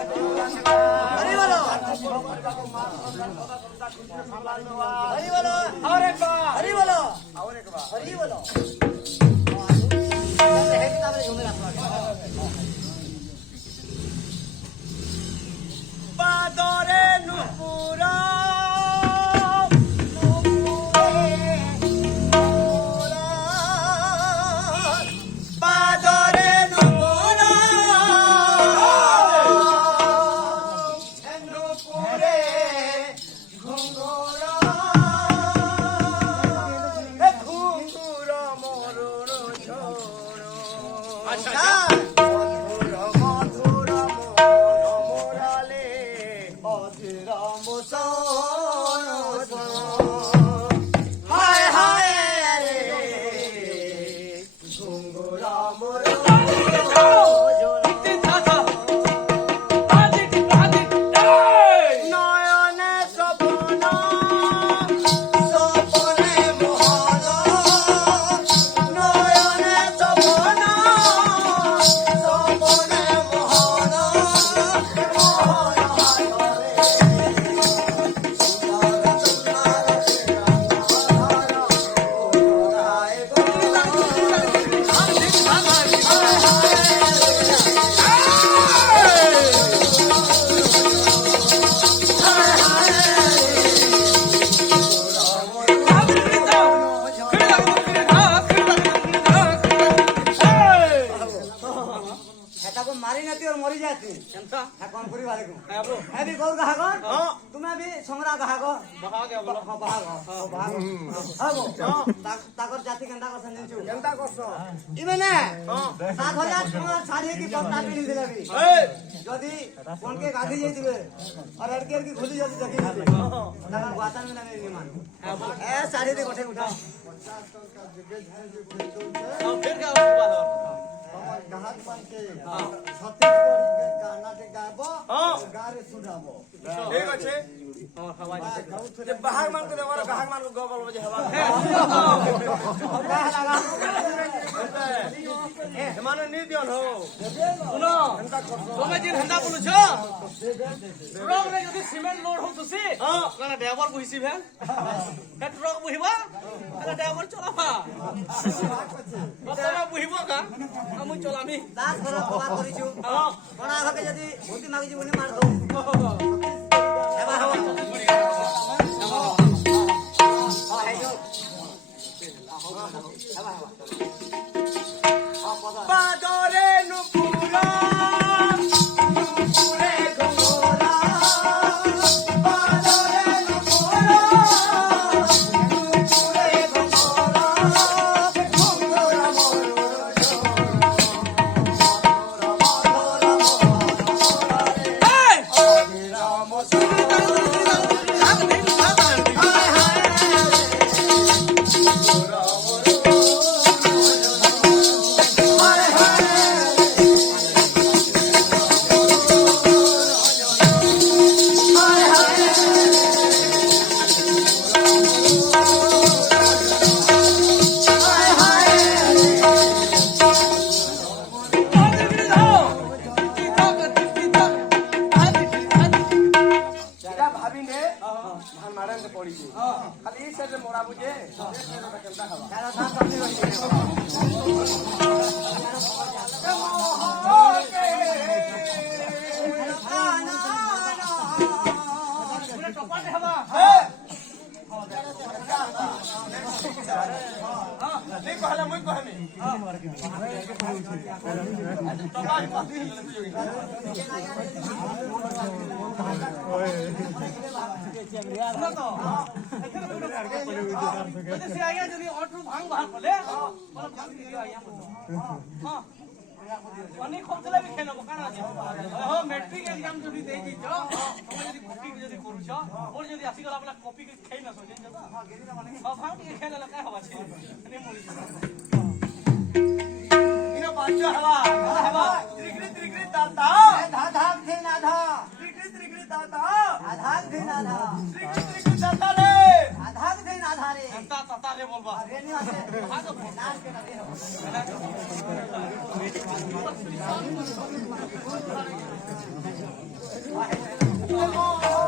अरे बोलो अरे बोलो और एक बार अरे बोलो और एक बार अरे बोलो है किताब रे घूमे রাম হায় হায় রে ঘুঙ্গুরাম নয়নে স্বপ্ন স্বপ্নে মোহন নয়নে স্বপ্ন স্বপ্নে মোহন মোহন এটাকে মারি নাতি আর মরি যাচ্ছি এখন করি ভালো হ্যাঁ বি গৌর কাহাগ তুমি বি সংগ্রাহ কাহাগ তাকর জাতি কেনতা করছেন জানছু কেনতা করছ ইবে না 7000 টাকা ছাড়ি কি পত্তা পিনি দিলে বি যদি কোনকে গাধি যাই দিবে আর এরকে কি খুলি যদি দেখি দিবে তাকর বাতান না নেই মান এ ছাড়ি দি কোঠে উঠা फिर क्या होगा গ্রাহক বানকে ছত্তিশগড়ি গানাতে গাবো গারে শুনাবো ঠিক আছে যে বাহার মান কে দেওয়ার গাহার মান গো বলবো যে হবা লাগা মানে নিদিয়ন হো শুনো তুমি যে ধান্দা বলছ ট্রক রে যদি সিমেন্ট লোড হতছি মানে ড্রাইভার বহিছি ভেন হে ট্রক বহিবা তাহলে ড্রাইভার চলাবা বাবা বহিব কা আমি চলামি দাস ঘর কভার করিছু কোনা ঘকে যদি ভূতি মাগিছি বনি মার দউ এবার হবা বাদরে নুপুরা নুপুরে গঙ্গোরা বাদরে নুপুরা নুপুরে গঙ্গোরা গঙ্গোরা मैट्रिक एग्जाम जो दे दी जो যদি কপি যদি করছ ওর যদি আসি গলা বলা কপি খাই না সজেন যাবা হাঁ ভাঙ কি খেলা লাগা হবা ছিল নে মরি ইনো বাচ্চা হবা হবা ত্রিকরি ত্রিকরি তাতা धा धा थे ना धा ত্রিকরি ত্রিকরি তাতা आधा थे ना धा ত্রিকরি ত্রিকরি তাতা রে आधा थे ना धा रे তাতা তাতা রে বলবা रेनी आसे ভাগ नाच के ना दे Oh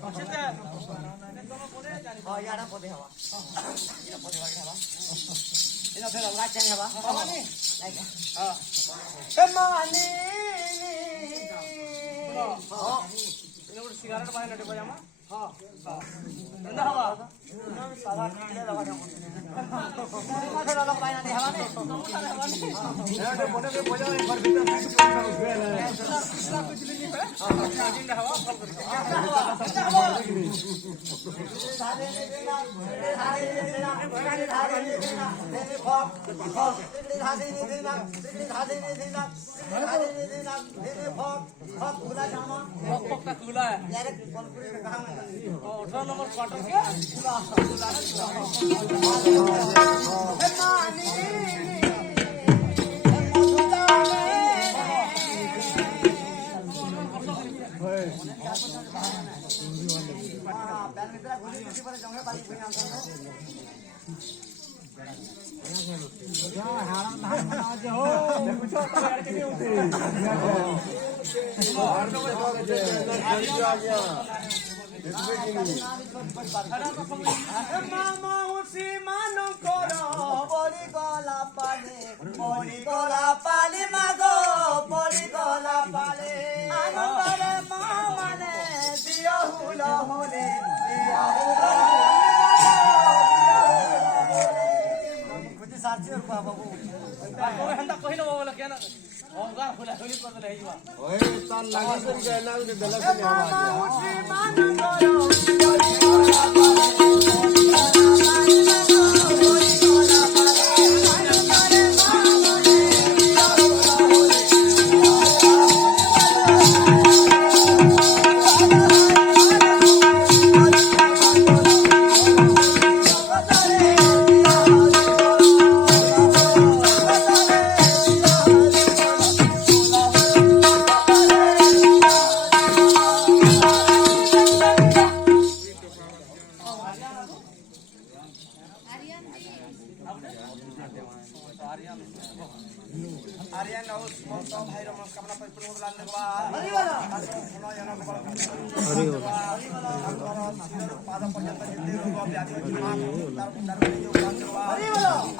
ସେତେ ହଁ ଇଆଡା ପଦେ ହବା ଇଆଡା ପଦେ ହବା ଏନା ଫେର ଅଲଗା ଚାହିଁ ହବା ହବାନି ଲାଇକା ଏମାନେ ହଁ ଏନେ ଗୋଟେ ସିଗାରେଟ ବାହାରେ ନେଟେ ବଜାମା ହଁ ଏନ୍ତା ହବା ସାଧା କିଲେ ଦବା କାମ ଏନା ଫେର ଅଲଗା ବାଇନା ନି ହବାନି ଏଟେ ବନେ କେ ବଜା ଏ ଘର ଭିତର ଫିଟ ଜିନ୍ଦା ହବା ଭଲ କରି পক্কা কুলা 18 নম্বর কোয়ার্টার কে মামা উসি মানঙ্কর পড়ি গলা পানি মাগো পড়ি গলা পানি আনন্দরে মা মানে দিও হুল হুলে দিও হুল খুঁজি সার্চি বাবু তুমি হেন্তা কহিল বলে কেন অঙ্গা খুলা খুলি করলে হইবা ওই তার লাগি করে গেলা উনি দেলা মামা উঠি মানঙ্গর आर्यन हाउस मौसम भाई मनोकामना परिपूर्ण होला नेगवा पाद पर्यंत जितने रोग व्याधि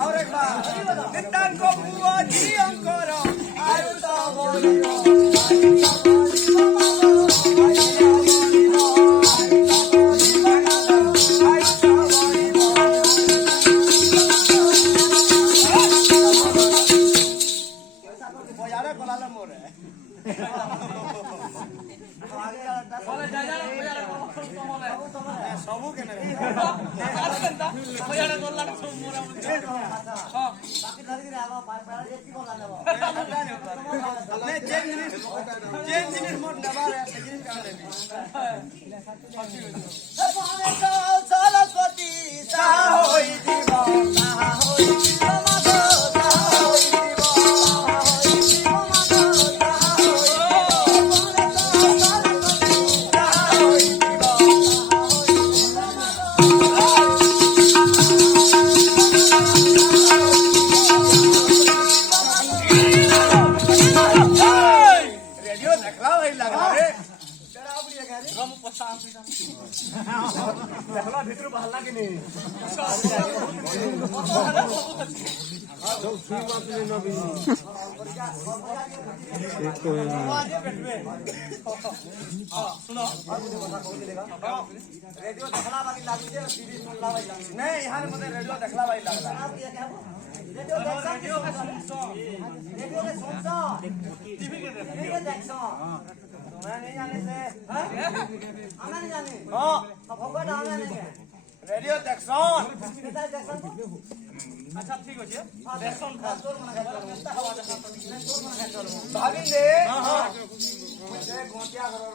और एक बार नित्यान को बुआ जी अंकर आयुष बोलियो ସବୁ କେନେ ଖୟାଡା ଗଲା ସବୁ ମୋରା ମୁଝେ ହଁ ବାକି ଧରିକି ଆଗ ପାର ଯେତି ଗଲା ନେବ ନେ ଯେ ଜିନିস মোট নেবার আছে জিনিস কানে নেবি सरस्वती साहा होई जीव साहा होई जीव मागो साहा होई जीव साहा होई जीव मागो साहा होई साहा होई जीव रेडियो देखला भाई लगला रे हम पसाम দেখলা ভিতর বাহালা কি নি रेडियो देखला बाकी लागू जे सीडी सुनला भाई लागू नहीं यहाँ मते रेडियो देखला भाई लगला रेडियो देखसा रेडियो के सुनसा टीवी के देखसा मैं नहीं जाने से आना नहीं जाने हां भगवान आना नहीं रेडियो देखसन केता देखसा अच्छा ठीक हो जे देखसन तोर मन का भाभी ले हां मुझे गोटिया करो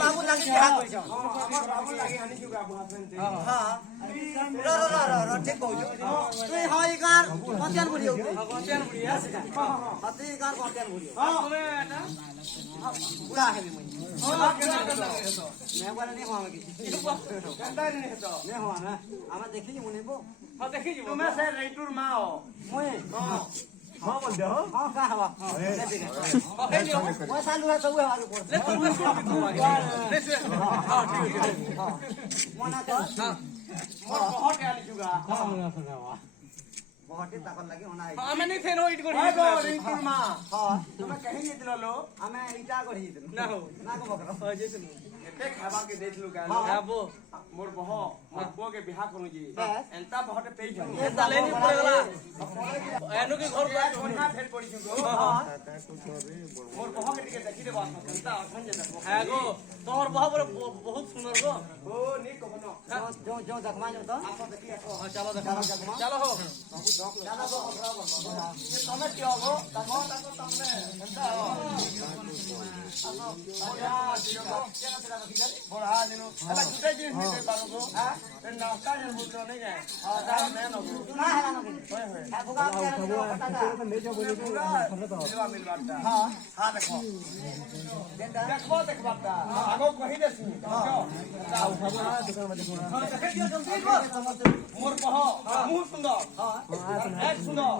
बाबू लागी बिहा करछ हमर बाबू लागे हानि जो बाबू हाथन हां रो ठीक कहू तू हाई कार कतियान बुढ़ियो गोटियान बुढ़िया अति कार कतियान बुढ़ियो हां तुम्हें ना बुढ़ा है मैं हां केना करना है तो मैं बोले नहीं हुआ की केनता नहीं तो नहीं हुआ ना आमा देखी मुने को हां देखि तुम्हें से रेटुर मां हो मुए हां ହଁ ବୋଲଦେ ହଁ ହଁ କା ହବା ପଇସା ଲୁହା ସବୁ ହେବାକେ ପଡୁଛି ମନା କର ବହଟି ତାକର ଲାଗି ଅଣା ହେଇଛି ଆମେ ନେଇ ଥେନ ଇଟ କରି ରିଙ୍କୁର ମା ହଁ ତମେ କହି ଯାଇଥିଲ लो ଆମେ ଇଟା କରି ହେଇଥିଲୁ ନା ହଉ ନା କମ କର ହଁ ଯାଇଥିଲୁ ଏତେ ଖାଇବା के ଦେଇଥିଲୁ ଗାଁ ଆବୋ मोर बह मोर पुओ के बिहा करू जी बस। एंता बहटे पेई जा ଏ ତାଲେନି ପଡେଗଲା ଏनु କି ଘର या कोना फेर पड़ी छु गो मोर बह के टिके देखि देबा एंता अखन जे देखबो ଆଗो ତମର ବହ ବହୁତ ସୁନ୍ଦର ଗो ओ नी कहनो जो जो जगमा जो तो आप देखि आको ହଁ ଚାଲ ଦେଖ ଚାଲ ହୋ तमे के हो तमो ताको तमने एंता या दिनो केना तेरा देखि जा बड़ा दिनो एला छुटे जी दे पारो गो हां ए नाश्ता जे बोल नहीं जाए हां दाम ने नो ना है ना के होय होय है भुगा के पता था मिलवा मिलवाता हां हां देखो देता देखबो देखबाता आगो कहि देसी मोर कह मुंह सुंदर एक सुंदर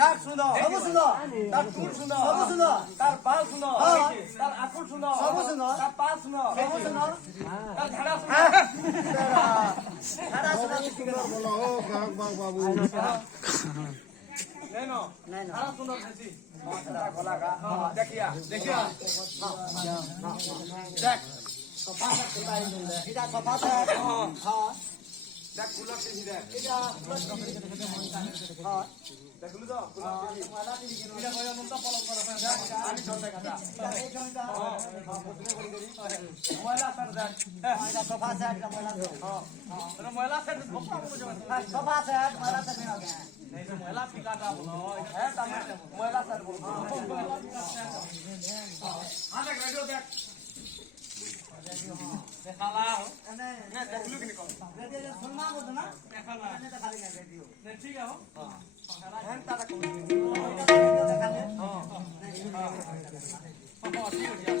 नाक सुंदर सब सुंदर तार टूर सुंदर सब सुंदर तार बाल सुंदर तार आकुल सुंदर सब सुंदर तार पाल सुंदर सब सुंदर तार झाड़ा सुंदर सारा सुंदर नहीं नो नहीं ना झाड़ा सुंदर ऐसी तार गला का देखिया देखिया देख इटा सफा से हां देख कूलर से देख इटा हां देखलु तो इटा कोई नंता फॉलो कर आनी छोटे खाता मोला सर देख इटा सफा से इटा मोला हां अरे मोला सर भोपा को जो सफा से मोला से नहीं हो गया नहीं तो महिला पिकाटा बोलो है तमे मोला सर बोल हां देख रेडियो देख देखाला हो नहीं मैं देखलु कि निकल रेडियो सुनना बोल ना देखाला नहीं तो खाली रेडियो नहीं ठीक है हो हैं तारा को रेडियो देखा ले हां ठीक हो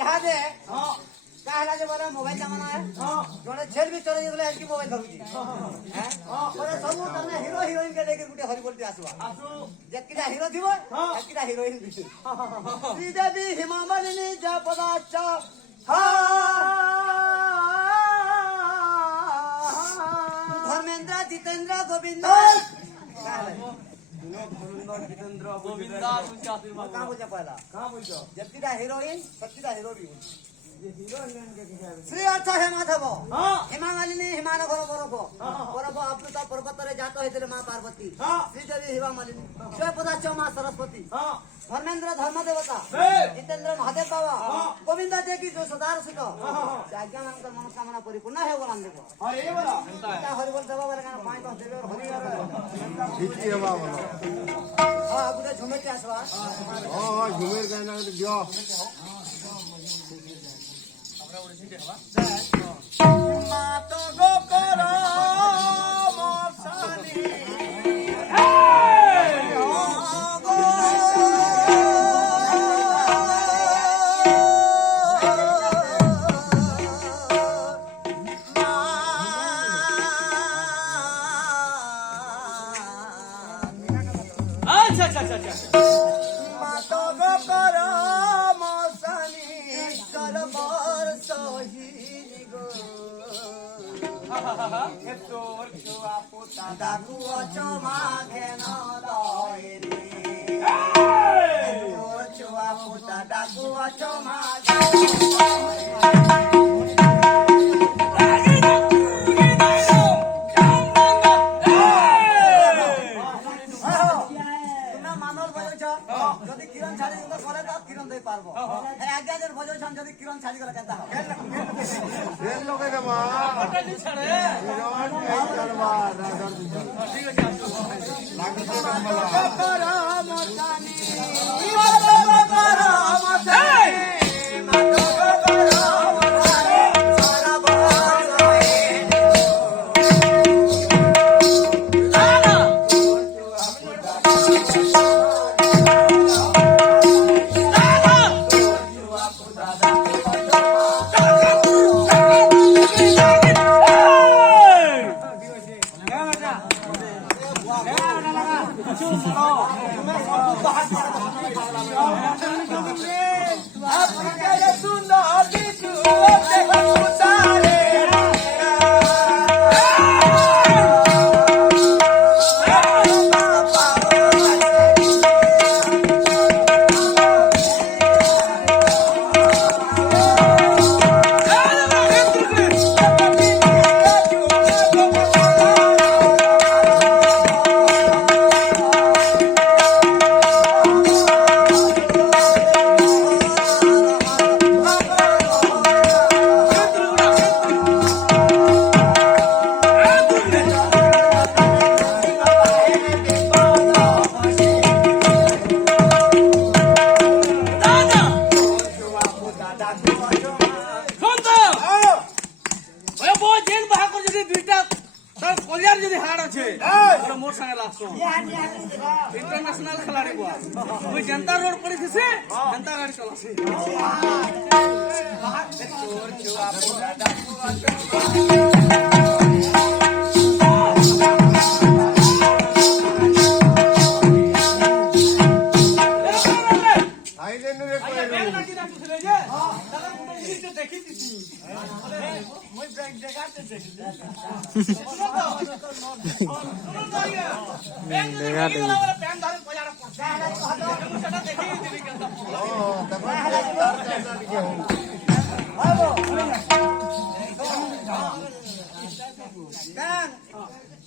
इहादे कहला जे बोला मोबाइल जमाना है जोने छेड़ भी चले गेले एकी मोबाइल धरुची हैं ओरे सब तने हीरो हीरोइन के लेके गुटे हरि बोलते आसवा जेकिटा हीरो दिबो एकिटा हीरोइन भी सीधे भी हिमामलिनी जपदाचा धर्मेंद्र जितेंद्र गोविंद गोविंदा तुमचे आशीर्वाद कहां पूछा पहला कहां बोलছো जेकिटा हीरोइन सकिटा हीरो भी श्री अर्थ हे माधव हिमामालिनी हिमानगर बरफ बरफ अप्लुता पर्वत रे जात होइतले मां पार्वती श्रीदेवी हिमामालिनी स्वयंपदाच मां सरस्वती धर्मेंद्र धर्म देवता जितेंद्र महादेव बाबा गोविंदा जे की जो सदार सुत आज्ञा मान मनोकामना परिपूर्ण हे बोलान देखो अरे ये बोला हरि बोल देवा बरे काना पाई तो देवे हरि ठीक है बाबा हां गुटे झुमेटे आसवा हां घुमेर गाना दियो মাত গো কর মশানি আচ্ছা আচ্ছা আচ্ছা আচ্ছা মাত গো কর মশানি করবর সহিনি গো তোর ছুয়া পুতা ডাকু চমা কেন লয় রে তোর ছুয়া পুতা ডাকু চমা যদি কিরণ ছাড়ি করে তো কিরণ দিয়ে পারবো আগে আগে বজাইছাম যদি কিরণ ছাড়ি করে কেনটা হবে এর লোকে রে মা ওটা দি ছাড়ে বিরাট এই দরবার রাজার বিচার ঠিক আছে আসো মোর সঙ্গে লাগছো ইন্টারন্যাশনাল খেলাড়ি বুয়া ওই জনতা রোড করে দিছে জনতা গাড়ি চলাছে আইলে নুরে কই দেখি দিছি মই ব্যাংক জায়গাতে দেখি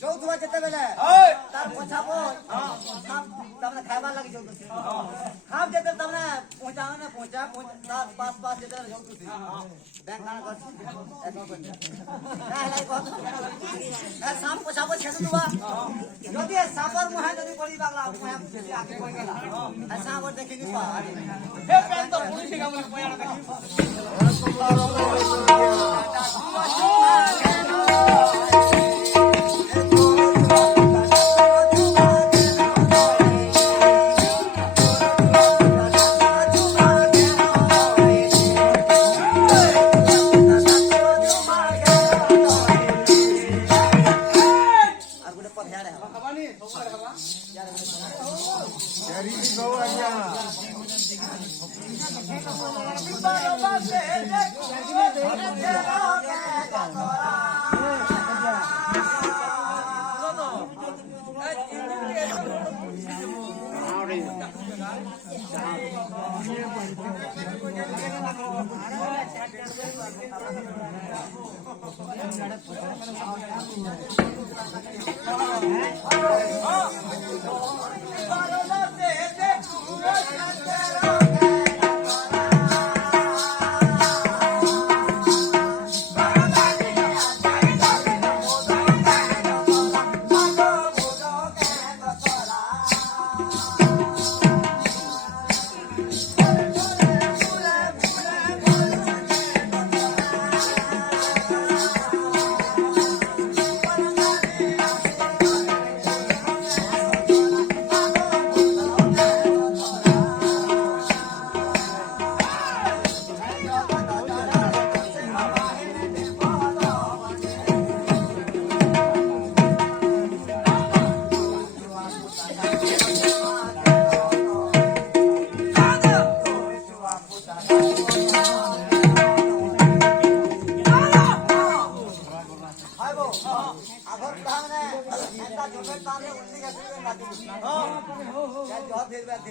যৌতুবা যেতেবেলে তার পছাবো তারপরে খাইবার লাগে যৌতুছি খাপ যেতে তারপরে পৌঁছানো না পৌঁছা তার পাশ পাশ যেতে যৌতুছি ব্যাংক না করছি এখন করছি সাপ পছাবো ছেড়ে দেবা যদি সাপর মুহে যদি পড়ি বাগলা মুহে আগে পড়ে গেল সাপর দেখি নি পা হে প্যান তো পুলিশ থেকে আমরা পয়সা দেখি Dari kau aja.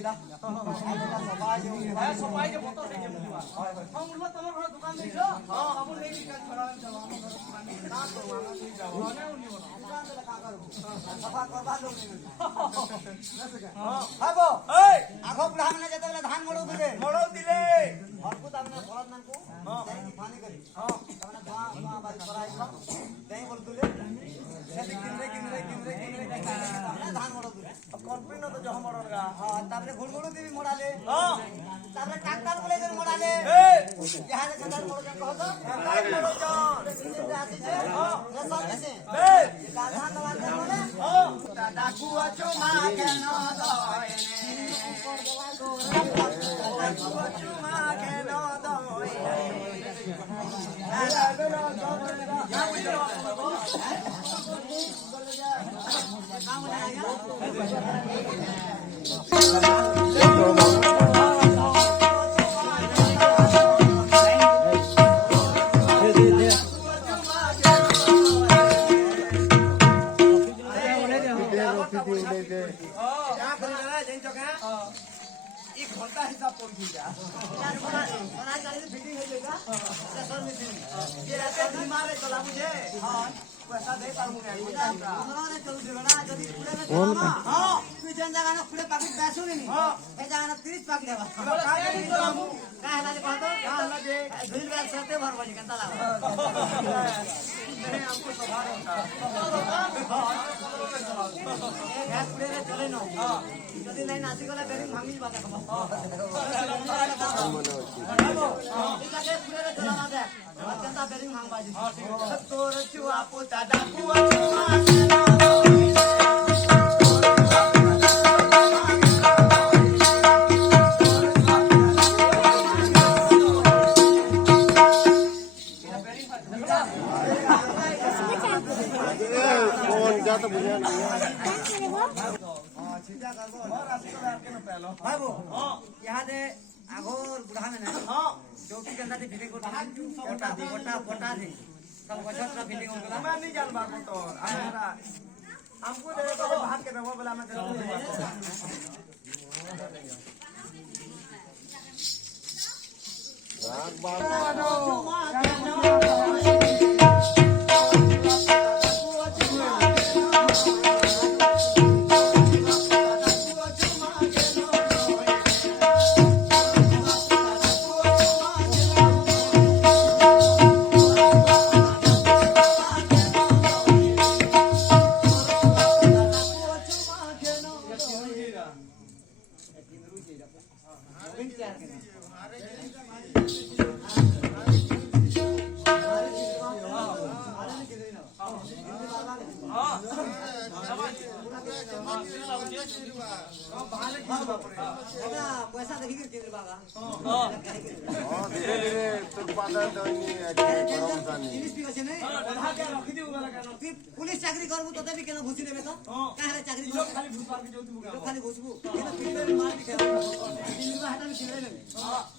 কইলা সবাই যে হ্যাঁ সবাই যে মত নেই বুঝবা হ্যাঁ মুল্লা তোমার ঘরে দোকান দেইছ সাবুন নেই কি কাজ করাবেন চলো না তো মানা তুই যাও না উনি বল দোকান দেলে কা করব সফা করবা লোক নেই হাবো এই আখো বুড়া মানে যেতেবেলে ধান মড়ো দিলে মড়াও দিলে অল্প তামনে ফলন নানকু পানি করি তামনে ধোয়া বাড়ি করাই দেই বল দিলে সেটি কিনরে ধান মড়ো দিলে করবি না তো জহ মড়নগা হ্যাঁ তারপরে গুড়গুড়ু দিবি মোড়ালে হ্যাঁ তারপরে ট্রাক্টর বলে করে মোড়ালে এই ইহারে কাটার মোড় কেন কহতো কাই মড়ো জন সিজনটা আসিছে রেশন দিছে এই ধান দেওয়ার জন্য হ্যাঁ দাদা কুয়াচো মা কেন দয়নে কুয়াচো মা কেন ই ঘন্টা হিসাব পড়বি যা সোনা গাড়ি ফিটিং হয়ে যায়গা রেশন মেশিন ये रास्ते भी मारे चला मुझे हाँ पैसा दे पाऊँ मैं মনে চলু দিবে না যদি খুলে না চলাবা হ্যাঁ তুই যেন জায়গা না খুলে পাখি বেসুনি নি এই জায়গা না 30 পাখি দেবা কাহে লাগে কত हाँ लगे দুই বেল সাথে ভরবানি কেনতা লাগা नहीं हमको स्वभाव होता এই ঘাস খুলে রে চলে না যদি নাই নাচি গলা বেরি ভাঙি বাতা খাবো এটাকে খুলে রে চলা না দেখ কেনতা বেরি ভাঙবাজি तोर चुआ पोता डाकुआ चुआ कौन क्या तो बुझा नहीं ভাইবো ইহাদে আগর বুড়া মে না চৌকি কেনতা দি ফিটিং করতা পটা দি সব গছটা ফিটিং করলা मैं नहीं जान बात तो हमारा हमको दे तो भाग के दबो बोला मैं तेरे राग बात পয়সা দেখি কি কেন্দ্র বাবা हाँ धीरे धीरे तुर पादा तो नहीं है गरम सा नहीं জিনিস কি আছে না भाग के रख दी बोला केन তুই পুলিশ চাকরি করবো তোতে বি কেন ঘুষি নেবে তো কাহারে চাকরি लोग खाली भूत मार के जो तू লোক খালি ঘুষবু কেন পিলে মার দি খেলা দিনবা হাটা নি কিনরে নেবে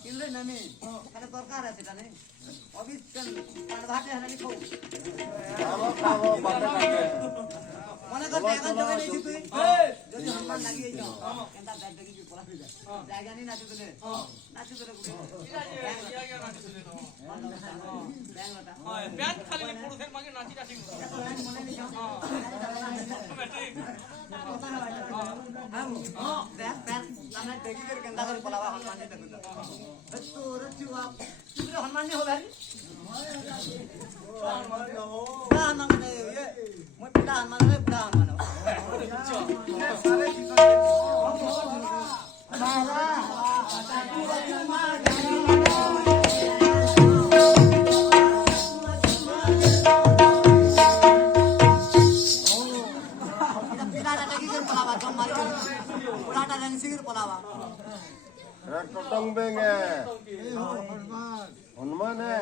কিনরে নামে খালি দরকার আছে এটা নেই অবি কেন পান ভাতে হানি খাও खाओ खाओ बातें करते মনে কর টাকা জোগাড় নেই তুই যদি হনুমান লাগিয়ে যাও কেনটা ব্যাগ দেখি কি পড়া দিবে জায়গা নি নাচু দিলে ব্যাংলটা ব্যাংক খালি পুরুষের মাঝে নাচি নাচি ব্যাগ ব্যাগ লানা দেখি করে কেনটা করে পলাবা হনুমান নি দেখু তো রচুয়া তুই হনুমান নি হবে হনুমান মানে ये মই পিলা হনুমান হয় পিলা হনুমান टोटंग बेंग है हनुमान है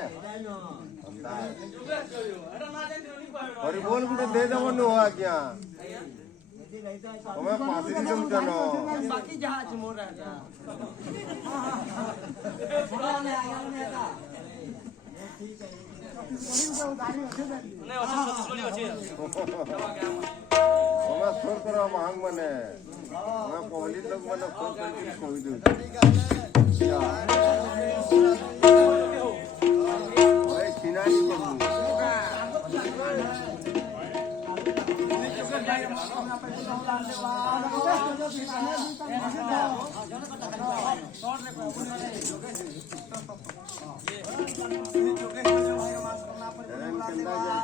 और बोल कुछ दे दो नु हुआ क्या तुम्हें पासी दी तुम चलो बाकी जहाज मोड़ रहा था અમે ફોન કરવા માંગ મને અમે પહોંચી તો મને ફોન કરી કહી દઉં હવે ચીનાની કરું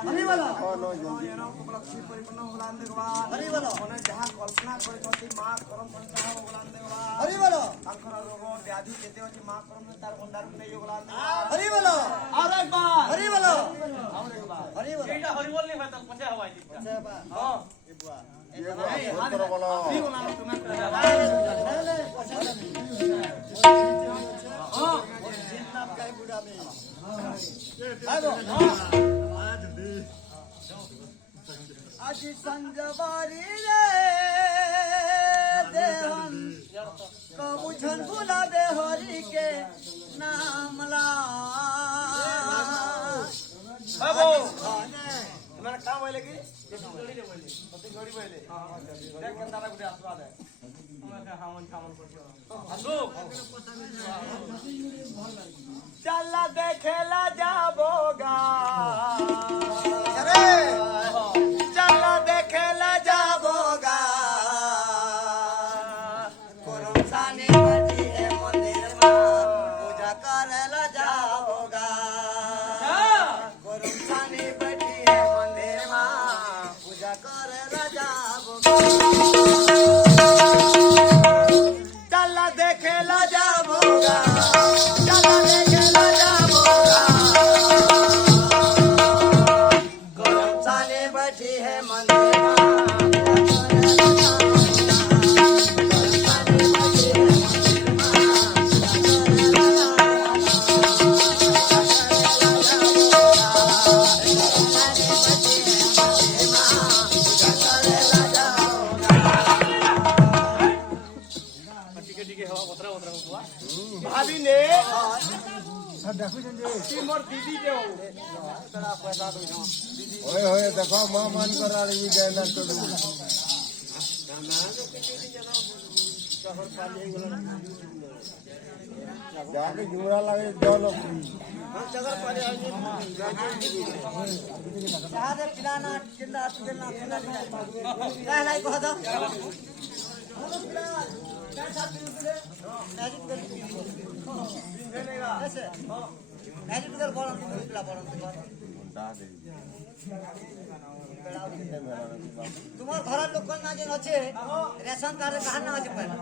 હરી બોલો હરી બોલો और एक बार હરી બોલો હરી બોલો एटा हरिबोल नहीं भाई तक पछे हवाई हां ફોન કરો બોલો আজি संजवारी रे देहन कबू छन भुला दे हरि के नाम ला बाबू तुम्हारा काम होइले की जोड़ी ले बोले पति जोड़ी बोले देख कंदारा गुडे आशीर्वाद है तुम्हारा हामन कामन करछो आसु चला देखेला जाबोगा अरे चला देखेला जाबोगा सानी बजी है मंदिर में पूजा करेला जाओगा गुरु सानी बजी है मंदिर में पूजा करेला जाओगा चला देखेला जाबोगा चला देखेला जाओगा गुरु सानी बजी है मंदिर में भाभी ने की मोर दीदी के हो ઓય હોય દેખો માં માન કરાવી જાય ના તો જાકે જુરા લાગે ચાલો शहर पिलाना चिल्ला चिल्ला चिल्ला क्या लाई को हदा मैजिक कर बोल पिला बोल तुम्हार घर लोक ना जे আছে রেশন কার্ডে কাহার না আছে পয়লা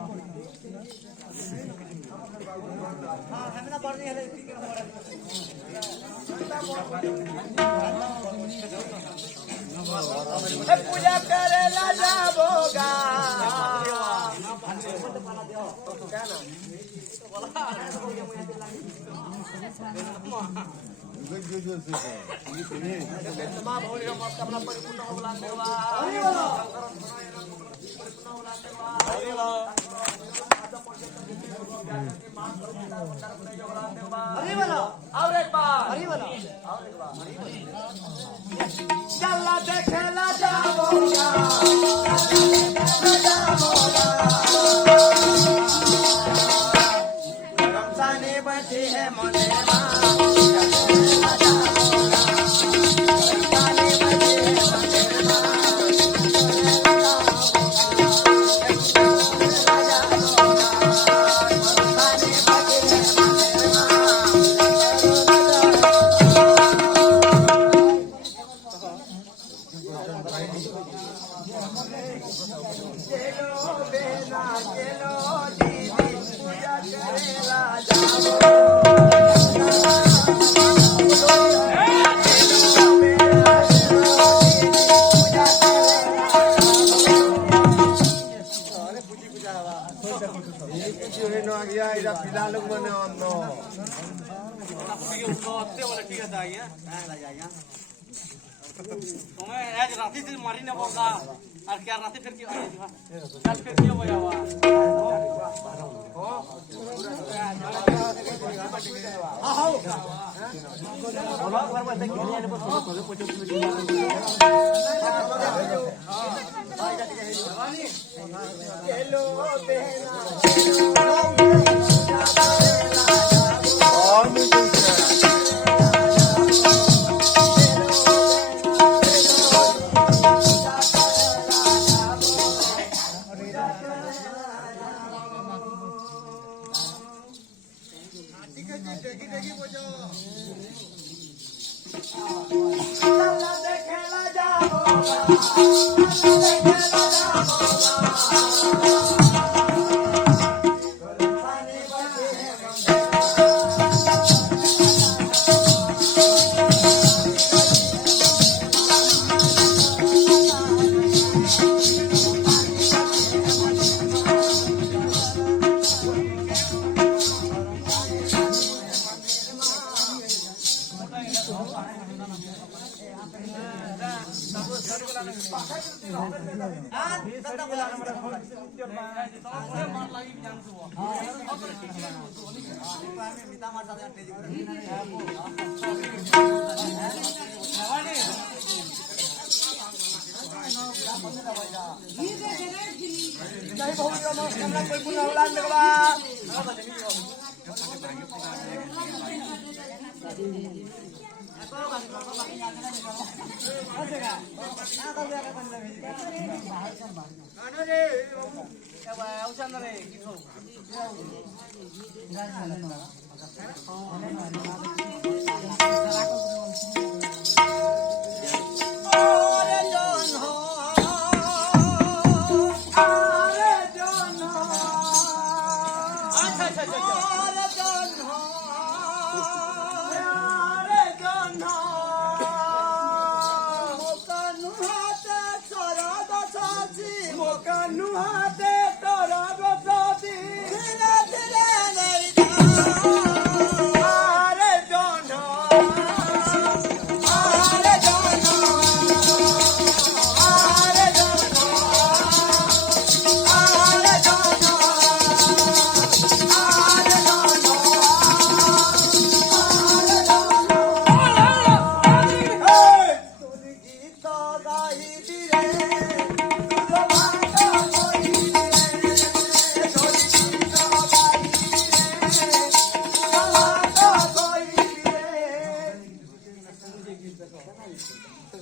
हां हमें ना पढ़नी है ठीक है पूजा करेला जाबोगा हरी बोलो और एक बार हरी बोलो चला देखेला जाबोगा रमजाने बैठी है मने पिला लोग मने अन्नो ठीक है आइए तुम्हें आज रात से मारी ना होगा और क्या रात फिर क्यों आए कल फिर क्यों बजा हुआ हाँ हाँ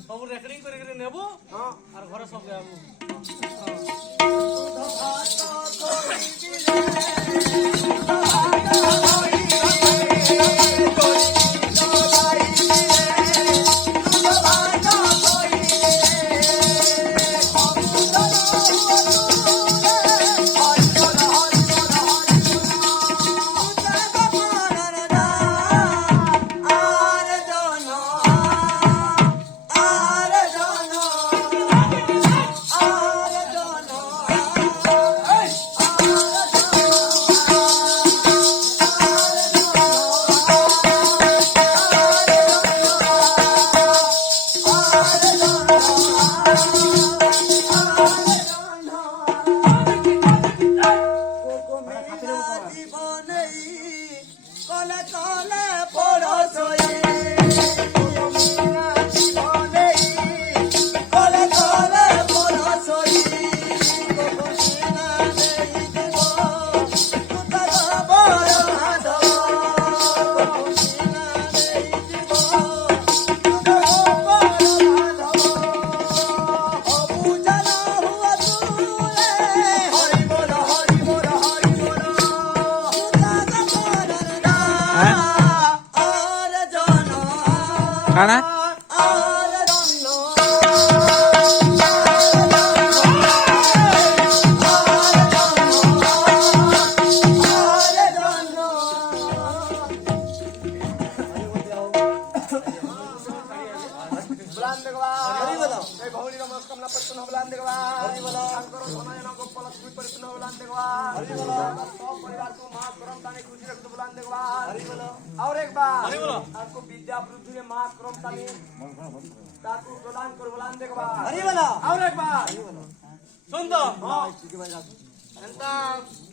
ସବୁ ରେକର୍ଡିଂ କରିକି ନେବୁ আর ঘরে সব যাবো खाना और एक बार आपको विद्या पृथ्वी में माँ क्रम तालीम ताकू प्रदान कर बुलान देख बार और एक बार শুন তো এন্তা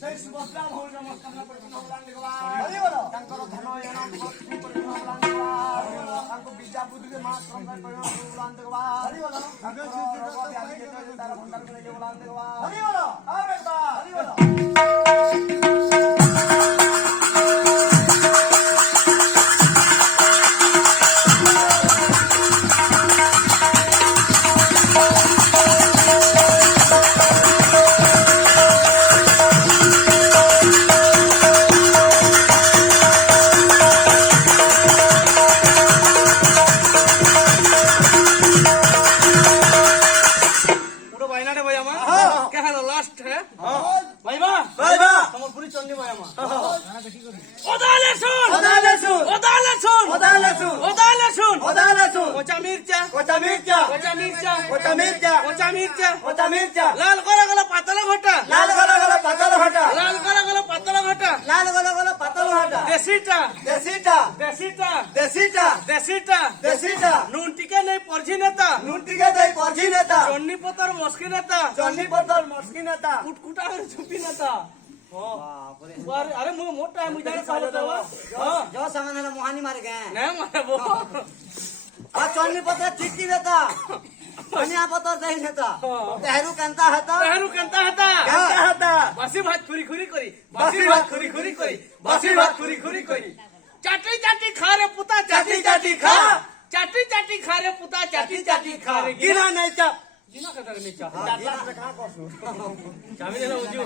সেই সুভদ্রা ভৌজ মস্তকনা পরিপূর্ণ বলান দেখবা হরি বল ତାଙ୍କର ଧନ ଏଣ ପରିପୂର୍ଣ୍ଣ ବଲାନ ଦେଖବା ତାଙ୍କୁ ବିଦ୍ୟା ବୁଦ୍ଧିରେ ମା ଶ୍ରମ ପରିପୂର୍ଣ୍ଣ ବଲାନ ଦେଖବା ହରି ବଲ ତାଙ୍କର ରୋଗ ବ୍ୟାଧି ଯେତେ ତାର ଭଣ୍ଡାର କରି ବଲାନ ଦେଖବା ହରି ବଲ ଆଉ ଦେଖବା ହରି ବଲ পুরো বাইনারে ভাই আমার কে হলো লাস্ট হ্যাঁ ভাইবা ভাইবা সম্বলপুরি চন্ডী ভাই আমার ওদালে শুন ওদালে শুন ওদালে শুন ওদালে শুন ওদালে শুন ওদালে শুন কোচা মির্চা কোচা মির্চা কোচা মির্চা কোচা মির্চা কোচা মির্চা কোচা মির্চা লাল করা গেল পাতলা ঘটা লাল গলা গলা পাতল ঘটা লাল করা গেল পাতলা ঘটা লাল গলা গলা পাতল ঘটা দেশিটা দেশিটা দেশিটা দেশিটা দেশিটা দেশিটা নুন টিকে নেই পরঝি নেতা নুন টিকে দেই পরজি নেতা চন্ডী পতর মস্কি নেতা চন্ডী পতর মস্কি নেতা কুটকুটা ছুপি নেতা বাপরে আরে মু মোটা মুই জানি পালো তো হ্যাঁ जो सामान है मोहानी मारे गए না মারবো और चन्नी पत्र चिट्टी देता धनिया पत्र दही देता तेहरू कहता है तो তেহরু কেনতা হতা কেনতা হতা বাসি ভাত খুরি খুরি করি বাসি ভাত খুরি খুরি করি বাসি ভাত খুরি খুরি করি চাটি চাটি খা রে পুতা চাটি চাটি খা চাটি চাটি খা রে পুতা চাটি চাটি খা রে গিনা নাই চাপ গিনা কথা রে নিচা চাটলা রে কা করছু আমি যেন উজু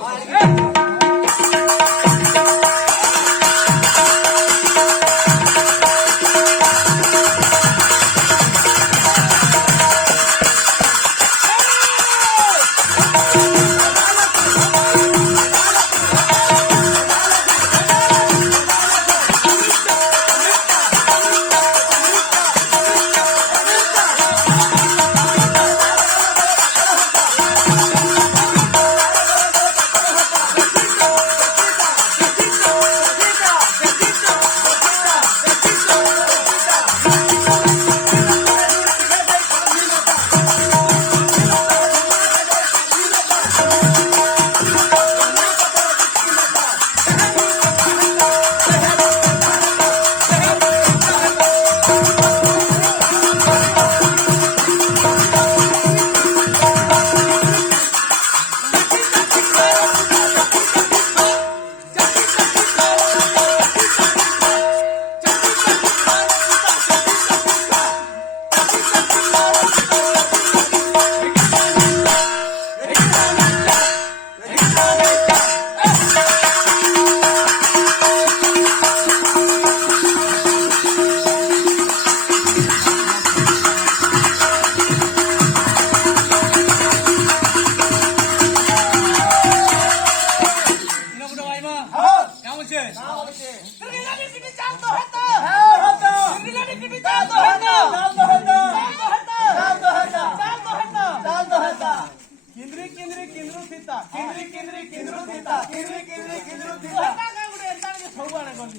किंद्री किंद्री किंद्रू थीता किंद्री किंद्री किंद्रू थीता किंद्री किंद्री किंद्रू थीता এটা কা গুড়ে এটা কে সব আনে গলি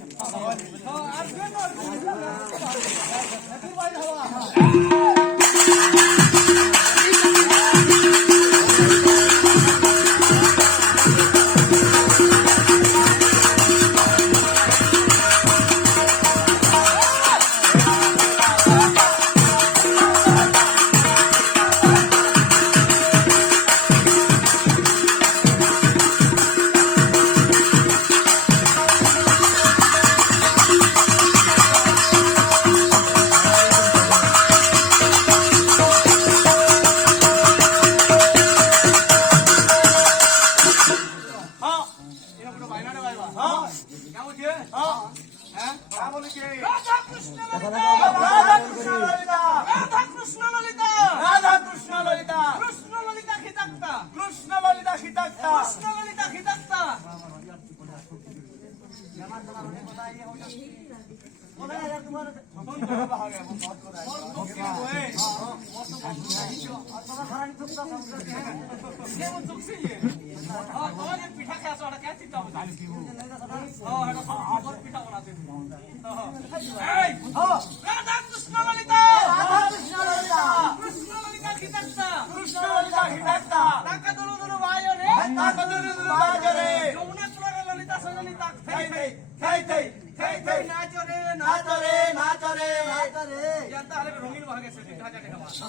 আর কেন কি বাইরে হওয়া রাধা কৃষ্ণ ললিতা রাধা কৃষ্ণ ললিতা রাধা কৃষ্ণ ললিতা কৃষ্ণ ললিতা খিতাক্তা কৃষ্ণ ললিতা সীতাক্তা কৃষ্ণ ললিতা খিতাক্তা তোমাদের পিঠা খেয়ে আসো, ওটা কে চিন্তা হবে? পিঠা বানাতে রাধা কৃষ্ণ ললিতা কৃষ্ণ ললিতা কৃষ্ণ ললিতা খিতাক্তা কৃষ্ণ ললিতা সীতাক্তা টাকা দুলু দুলু ভাই রে টাকা নাচরে যমুনা কুলরে ললিতা সজনী তাক থাই থাই থাই থাই থাই থাই নাচরে নাচরে নাচরে জানতা হলে রঙিন ভাগে সে দেখা যায় দেখা নাচরে